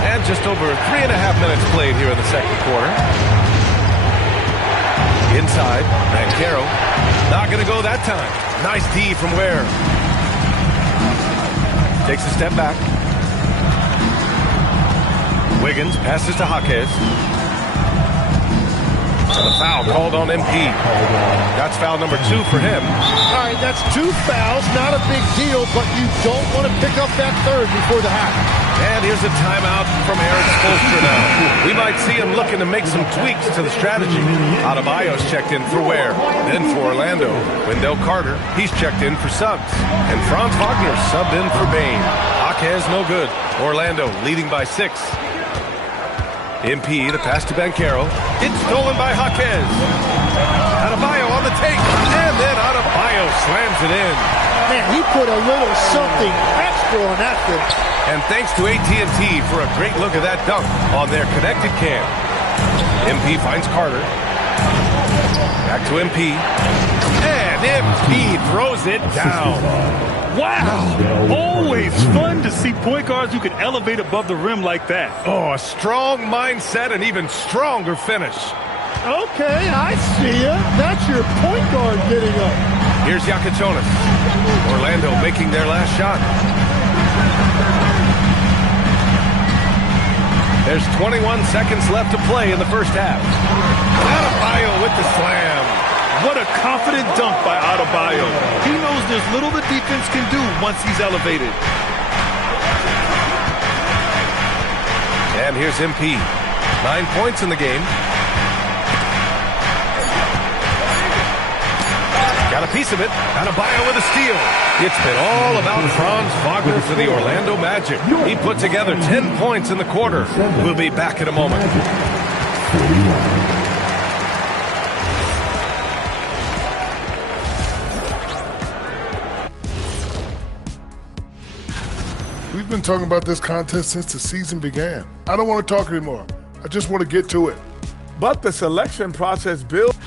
And just over 3.5 minutes played here in the second quarter. Inside, Banchero. Not going to go that time. Nice D from Ware. Takes a step back. Wiggins passes to Jaquez. And a foul called on MP. That's foul number 2 for him. All right, that's 2 fouls. Not a big deal, but you don't want to pick up that third before the half. And here's a timeout from Eric Spoelstra now. We might see him looking to make some tweaks to the strategy. Adebayo's checked in for Ware. Then for Orlando, Wendell Carter, he's checked in for Suggs. And Franz Wagner subbed in for Bane. Jaquez no good. Orlando leading by 6. MP, the pass to Banchero. It's stolen by Jaquez. Adebayo on the take. And then Adebayo slams it in. Man, he put a little something extra on that finish. And thanks to AT&T for a great look at that dunk on their connected cam. MP finds Carter. Back to MP. And MP throws it down. Wow! Always fun to see point guards who can elevate above the rim like that. Oh, a strong mindset and even stronger finish. Okay, I see ya. That's your point guard getting up. Here's Yakachonis. Orlando making their last shot. There's 21 seconds left to play in the first half. Adebayo with the slam. What a confident dunk by Adebayo. He knows there's little the defense can do once he's elevated. And here's MP. 9 points in the game. Got a piece of it. Adebayo with a steal. It's been all about Franz Wagner for the Orlando Magic. He put together 10 points in the quarter. We'll be back in a moment. We've been talking about this contest since the season began. I don't want to talk anymore. I just want to get to it. But the selection process builds.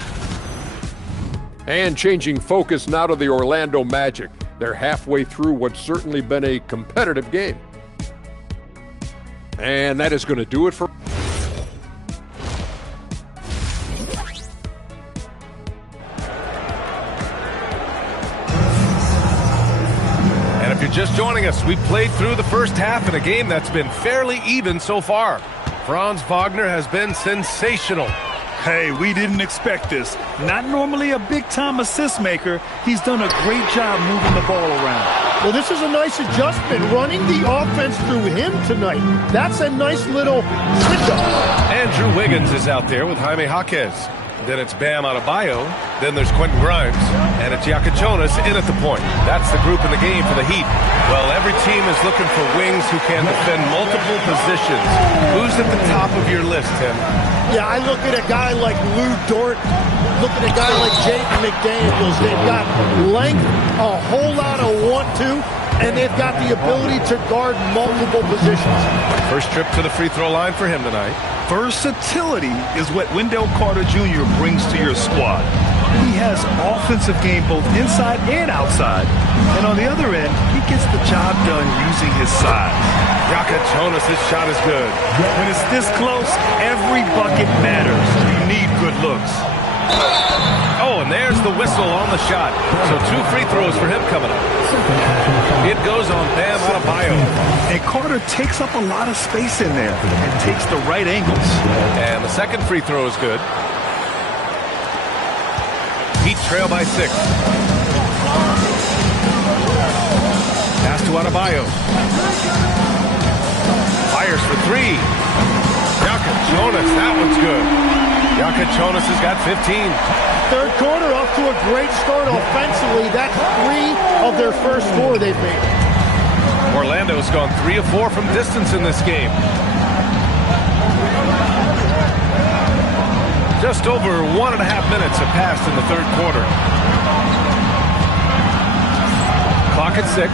And changing focus now to the Orlando Magic. They're halfway through what's certainly been a competitive game. And that is going to do it for... If you're just joining us, we've played through the first half in a game that's been fairly even so far. Franz Wagner has been sensational. Hey, we didn't expect this. Not normally a big-time assist maker. He's done a great job moving the ball around. Well, this is a nice adjustment, running the offense through him tonight. That's a nice little switch-up. Andrew Wiggins is out there with Jaime Jaquez. Then it's Bam Adebayo. Then there's Quentin Grimes. And it's Jonas in at the point. That's the group in the game for the Heat. Well, every team is looking for wings who can defend multiple positions. Who's at the top of your list, Tim? Yeah, I look at a guy like Lou Dort, look at a guy like Jaden McDaniels. They've got length, a whole lot of want-to, and they've got the ability to guard multiple positions. First trip to the free throw line for him tonight. Versatility is what Wendell Carter Jr. brings to your squad. He has offensive game both inside and outside. And on the other end, he gets the job done using his size. Jonas' shot is good. When it's this close, every bucket matters. You need good looks. Oh, and there's the whistle on the shot. So 2 free throws for him coming up. It goes on Bam Adebayo. And Carter takes up a lot of space in there and takes the right angles. And the second free throw is good. Heat trail by 6. Pass to Adebayo. Fires for 3. Jonas, that one's good. Jonas has got 15. Third quarter off to a great start offensively. That's 3 of their first 4 they've made. Orlando's gone 3 of 4 from distance in this game. Just over 1.5 minutes have passed in the third quarter. Clock at 6.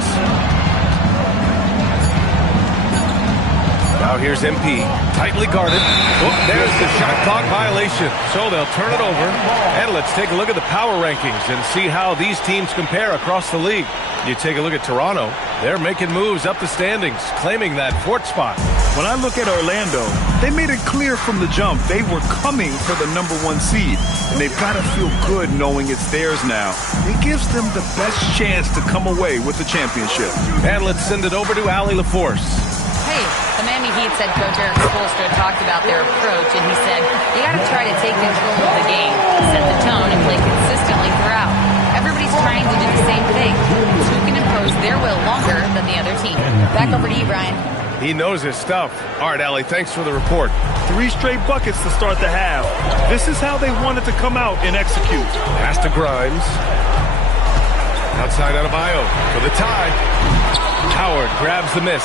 Now here's MP, tightly guarded. Oh, there's the shot clock violation. So they'll turn it over. And let's take a look at the power rankings and see how these teams compare across the league. You take a look at Toronto. They're making moves up the standings, claiming that 4th spot. When I look at Orlando, they made it clear from the jump they were coming for the #1 seed. And they've got to feel good knowing it's theirs now. It gives them the best chance to come away with the championship. And let's send it over to Allie LaForce. Hey, the Miami Heat head coach Eric Spoelstra talked about their approach, and he said, you got to try to take control of the game, set the tone, and play consistently throughout. Everybody's trying to do the same thing. It's who can impose their will longer than the other team. Back over to you, Brian. He knows his stuff. All right, Allie, thanks for the report. 3 straight buckets to start the half. This is how they wanted to come out and execute. Pass to Grimes. Outside Adebayo for the tie. Howard grabs the miss.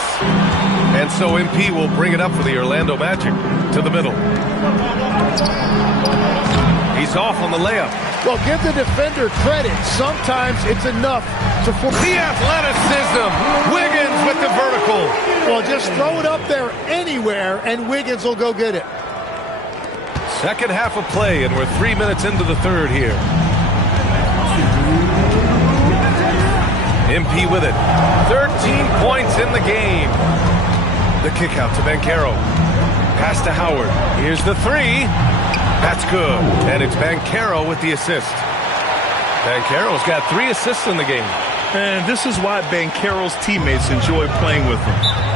And so MP will bring it up for the Orlando Magic to the middle. He's off on the layup. Well, give the defender credit. Sometimes it's enough to force the athleticism. Wiggins with the vertical. Well, just throw it up there anywhere, and Wiggins will go get it. Second half of play, and we're 3 minutes into the third here. MP with it. 13 points in the game. The kick out to Banchero. Pass to Howard. Here's the 3. That's good. And it's Banchero with the assist. Banchero's got 3 assists in the game. And this is why Banchero's teammates enjoy playing with him.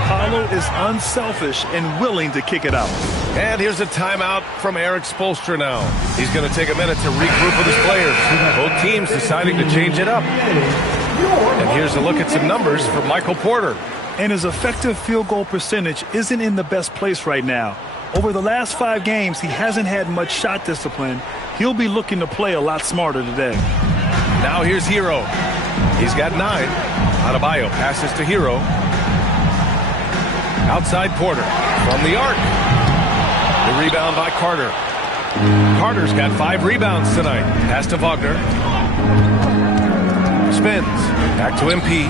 Paolo is unselfish and willing to kick it out. And here's a timeout from Eric Spoelstra now. He's going to take a minute to regroup with his players. Both teams deciding to change it up. And here's a look at some numbers for Michael Porter. And his effective field goal percentage isn't in the best place right now. Over the last 5 games, he hasn't had much shot discipline. He'll be looking to play a lot smarter today. Now here's Hero. He's got 9. Adebayo passes to Hero. Outside Porter from the arc. The rebound by Carter. Carter's got 5 rebounds tonight. Pass to Wagner. Spins. Back to MP.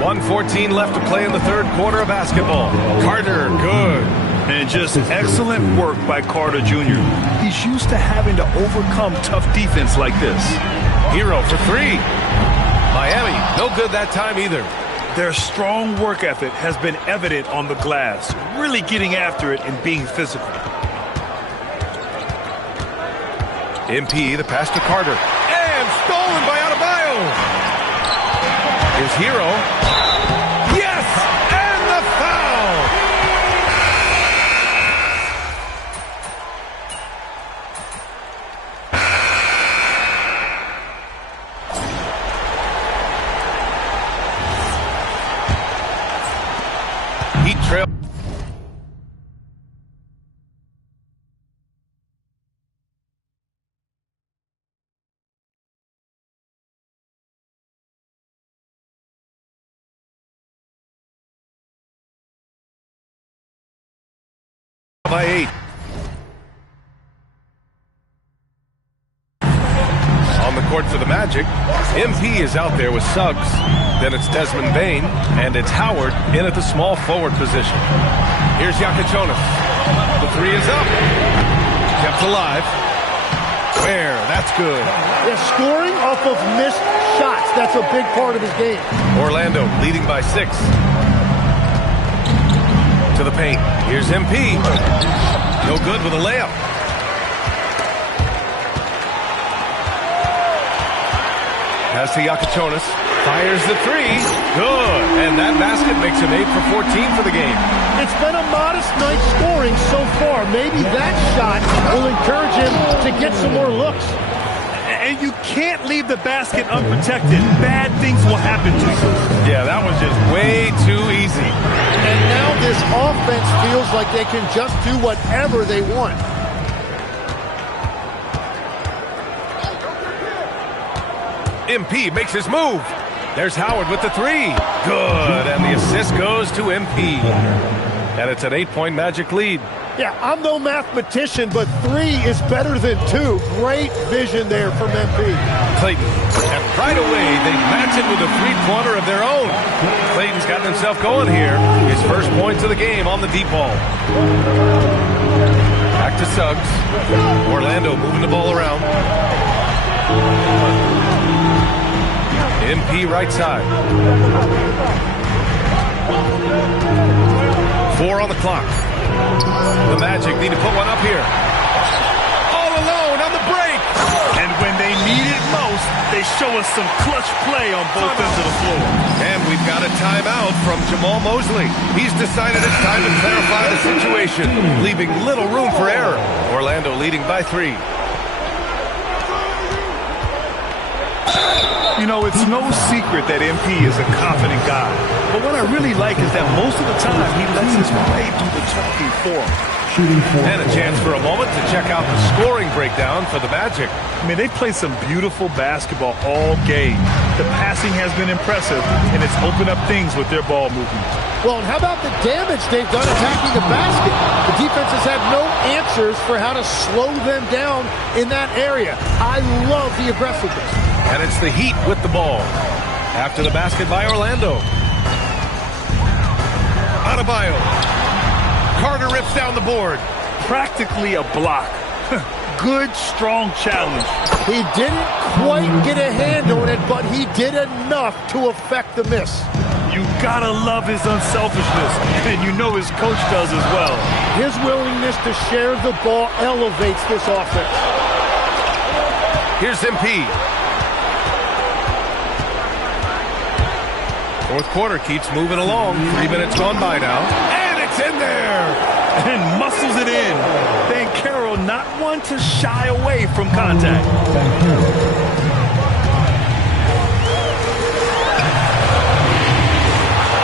1:14 left to play in the third quarter of basketball. Carter, good. And just excellent work by Carter Jr. He's used to having to overcome tough defense like this. Hero for 3. Miami, no good that time either. Their strong work ethic has been evident on the glass, really getting after it and being physical. MP, the pass to Carter. And stolen by Adebayo. Here's Hero. Yes! And the foul! Heat trail. By 8. On the court for the Magic, MP is out there with Suggs. Then it's Desmond Bane, and it's Howard in at the small forward position. Here's Yakachonis. The three is up. Kept alive. Where? That's good. Yeah, scoring off of missed shots. That's a big part of his game. Orlando leading by 6. To the paint. Here's MP. No good with a layup. Pass to Yakachonis. Fires the three. Good. And that basket makes him 8 for 14 for the game. It's been a modest night scoring so far. Maybe that shot will encourage him to get some more looks. And you can't leave the basket unprotected. Bad things will happen to you. Yeah, that was just way too easy. And now this offense feels like they can just do whatever they want. MP makes his move. There's Howard with the three. Good. And the assist goes to MP. And it's an 8-point Magic lead. Yeah, I'm no mathematician, but 3 is better than 2. Great vision there from MP. Clayton. And right away, they match it with a three-pointer of their own. Clayton's gotten himself going here. His first points of the game on the deep ball. Back to Suggs. Orlando moving the ball around. MP right side. 4 on the clock. The Magic need to put one up here. All alone on the break. And when they need it most, they show us some clutch play on both ends of the floor. And we've got a timeout from Jamal Mosley. He's decided it's time to clarify the situation, leaving little room for error. Orlando leading by 3. You know, it's no secret that MP is a confident guy. But what I really like is that most of the time he lets his play do the talking for him. And a chance for a moment to check out the scoring breakdown for the Magic. I mean, they've played some beautiful basketball all game. The passing has been impressive, and it's opened up things with their ball movement. Well, and how about the damage they've done attacking the basket? The defense has had no answers for how to slow them down in that area. I love the aggressiveness. And it's the Heat with the ball. After the basket by Orlando. Adebayo. Carter rips down the board. Practically a block. Good, strong challenge. He didn't quite get a hand on it, but he did enough to affect the miss. You gotta love his unselfishness, and you know his coach does as well. His willingness to share the ball elevates this offense. Here's MP. Fourth quarter keeps moving along. 3 minutes gone by now. And it's in there! And muscles it in. Banchero not one to shy away from contact.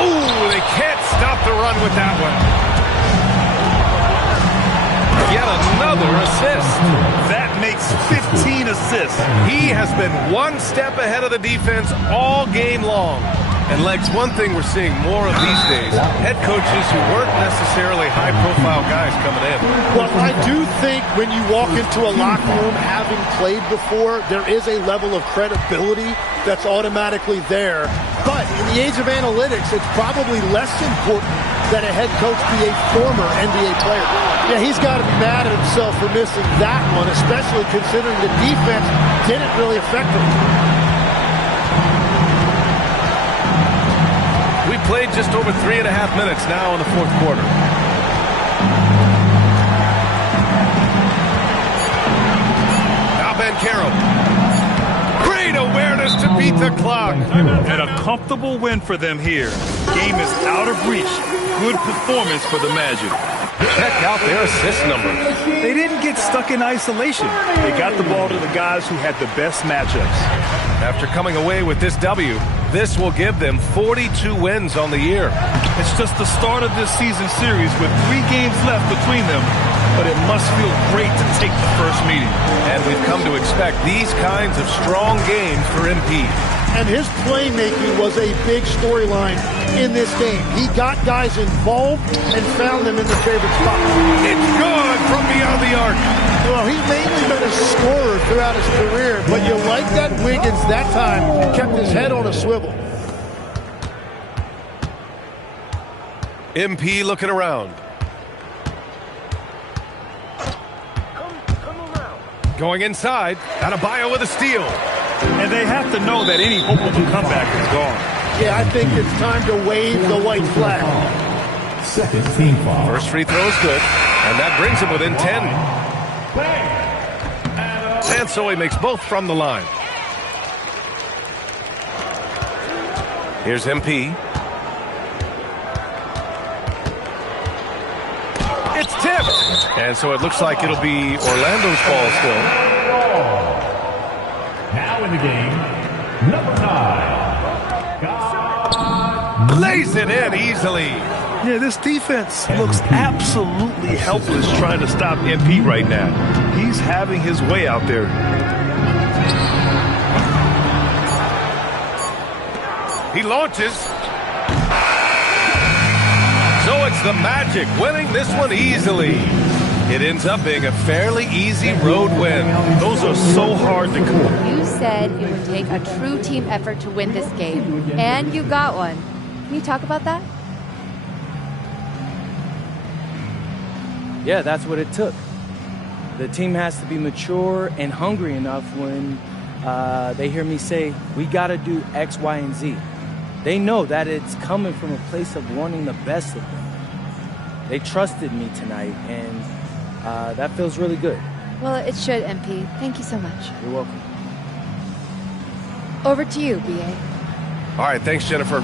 Ooh, they can't stop the run with that one. Yet another assist. That makes 15 assists. He has been one step ahead of the defense all game long. And, Legs, one thing we're seeing more of these days, head coaches who weren't necessarily high-profile guys coming in. Well, I do think when you walk into a locker room having played before, there is a level of credibility that's automatically there. But in the age of analytics, it's probably less important that a head coach be a former NBA player. Yeah, he's got to be mad at himself for missing that one, especially considering the defense didn't really affect him. We played just over 3.5 minutes now in the fourth quarter. Now Banchero. Great awareness to beat the clock. And a comfortable win for them here. Game is out of reach. Good performance for the Magic. Check out their assist numbers. They didn't get stuck in isolation. They got the ball to the guys who had the best matchups. After coming away with this W, this will give them 42 wins on the year. It's just the start of this season series with 3 games left between them, but it must feel great to take the first meeting. And we've come to expect these kinds of strong games for MP. And his playmaking was a big storyline in this game. He got guys involved and found them in the favorite spot. It's good from beyond the arc. Well, he's mainly been a scorer throughout his career, but you like that Wiggins that time kept his head on a swivel. MP looking around. Going inside. Adebayo with a steal. And they have to know that any hope of a comeback is gone. Yeah, I think it's time to wave the white flag. Second team foul. First free throw is good, and that brings him within 10. And so he makes both from the line. Here's MP. It's tipped. And so it looks like it'll be Orlando's ball still. Now in the game, number 9. Lays it in easily. Yeah, this defense looks absolutely helpless trying to stop MP right now. He's having his way out there. He launches. So it's the Magic winning this one easily. It ends up being a fairly easy road win. Those are so hard to call. You said it would take a true team effort to win this game, and you got one. Can you talk about that? Yeah, that's what it took. The team has to be mature and hungry enough when they hear me say, we got to do X, Y, and Z. They know that it's coming from a place of wanting the best of them. They trusted me tonight, and that feels really good. Well, it should, MP. Thank you so much. You're welcome. Over to you, BA. All right, thanks, Jennifer.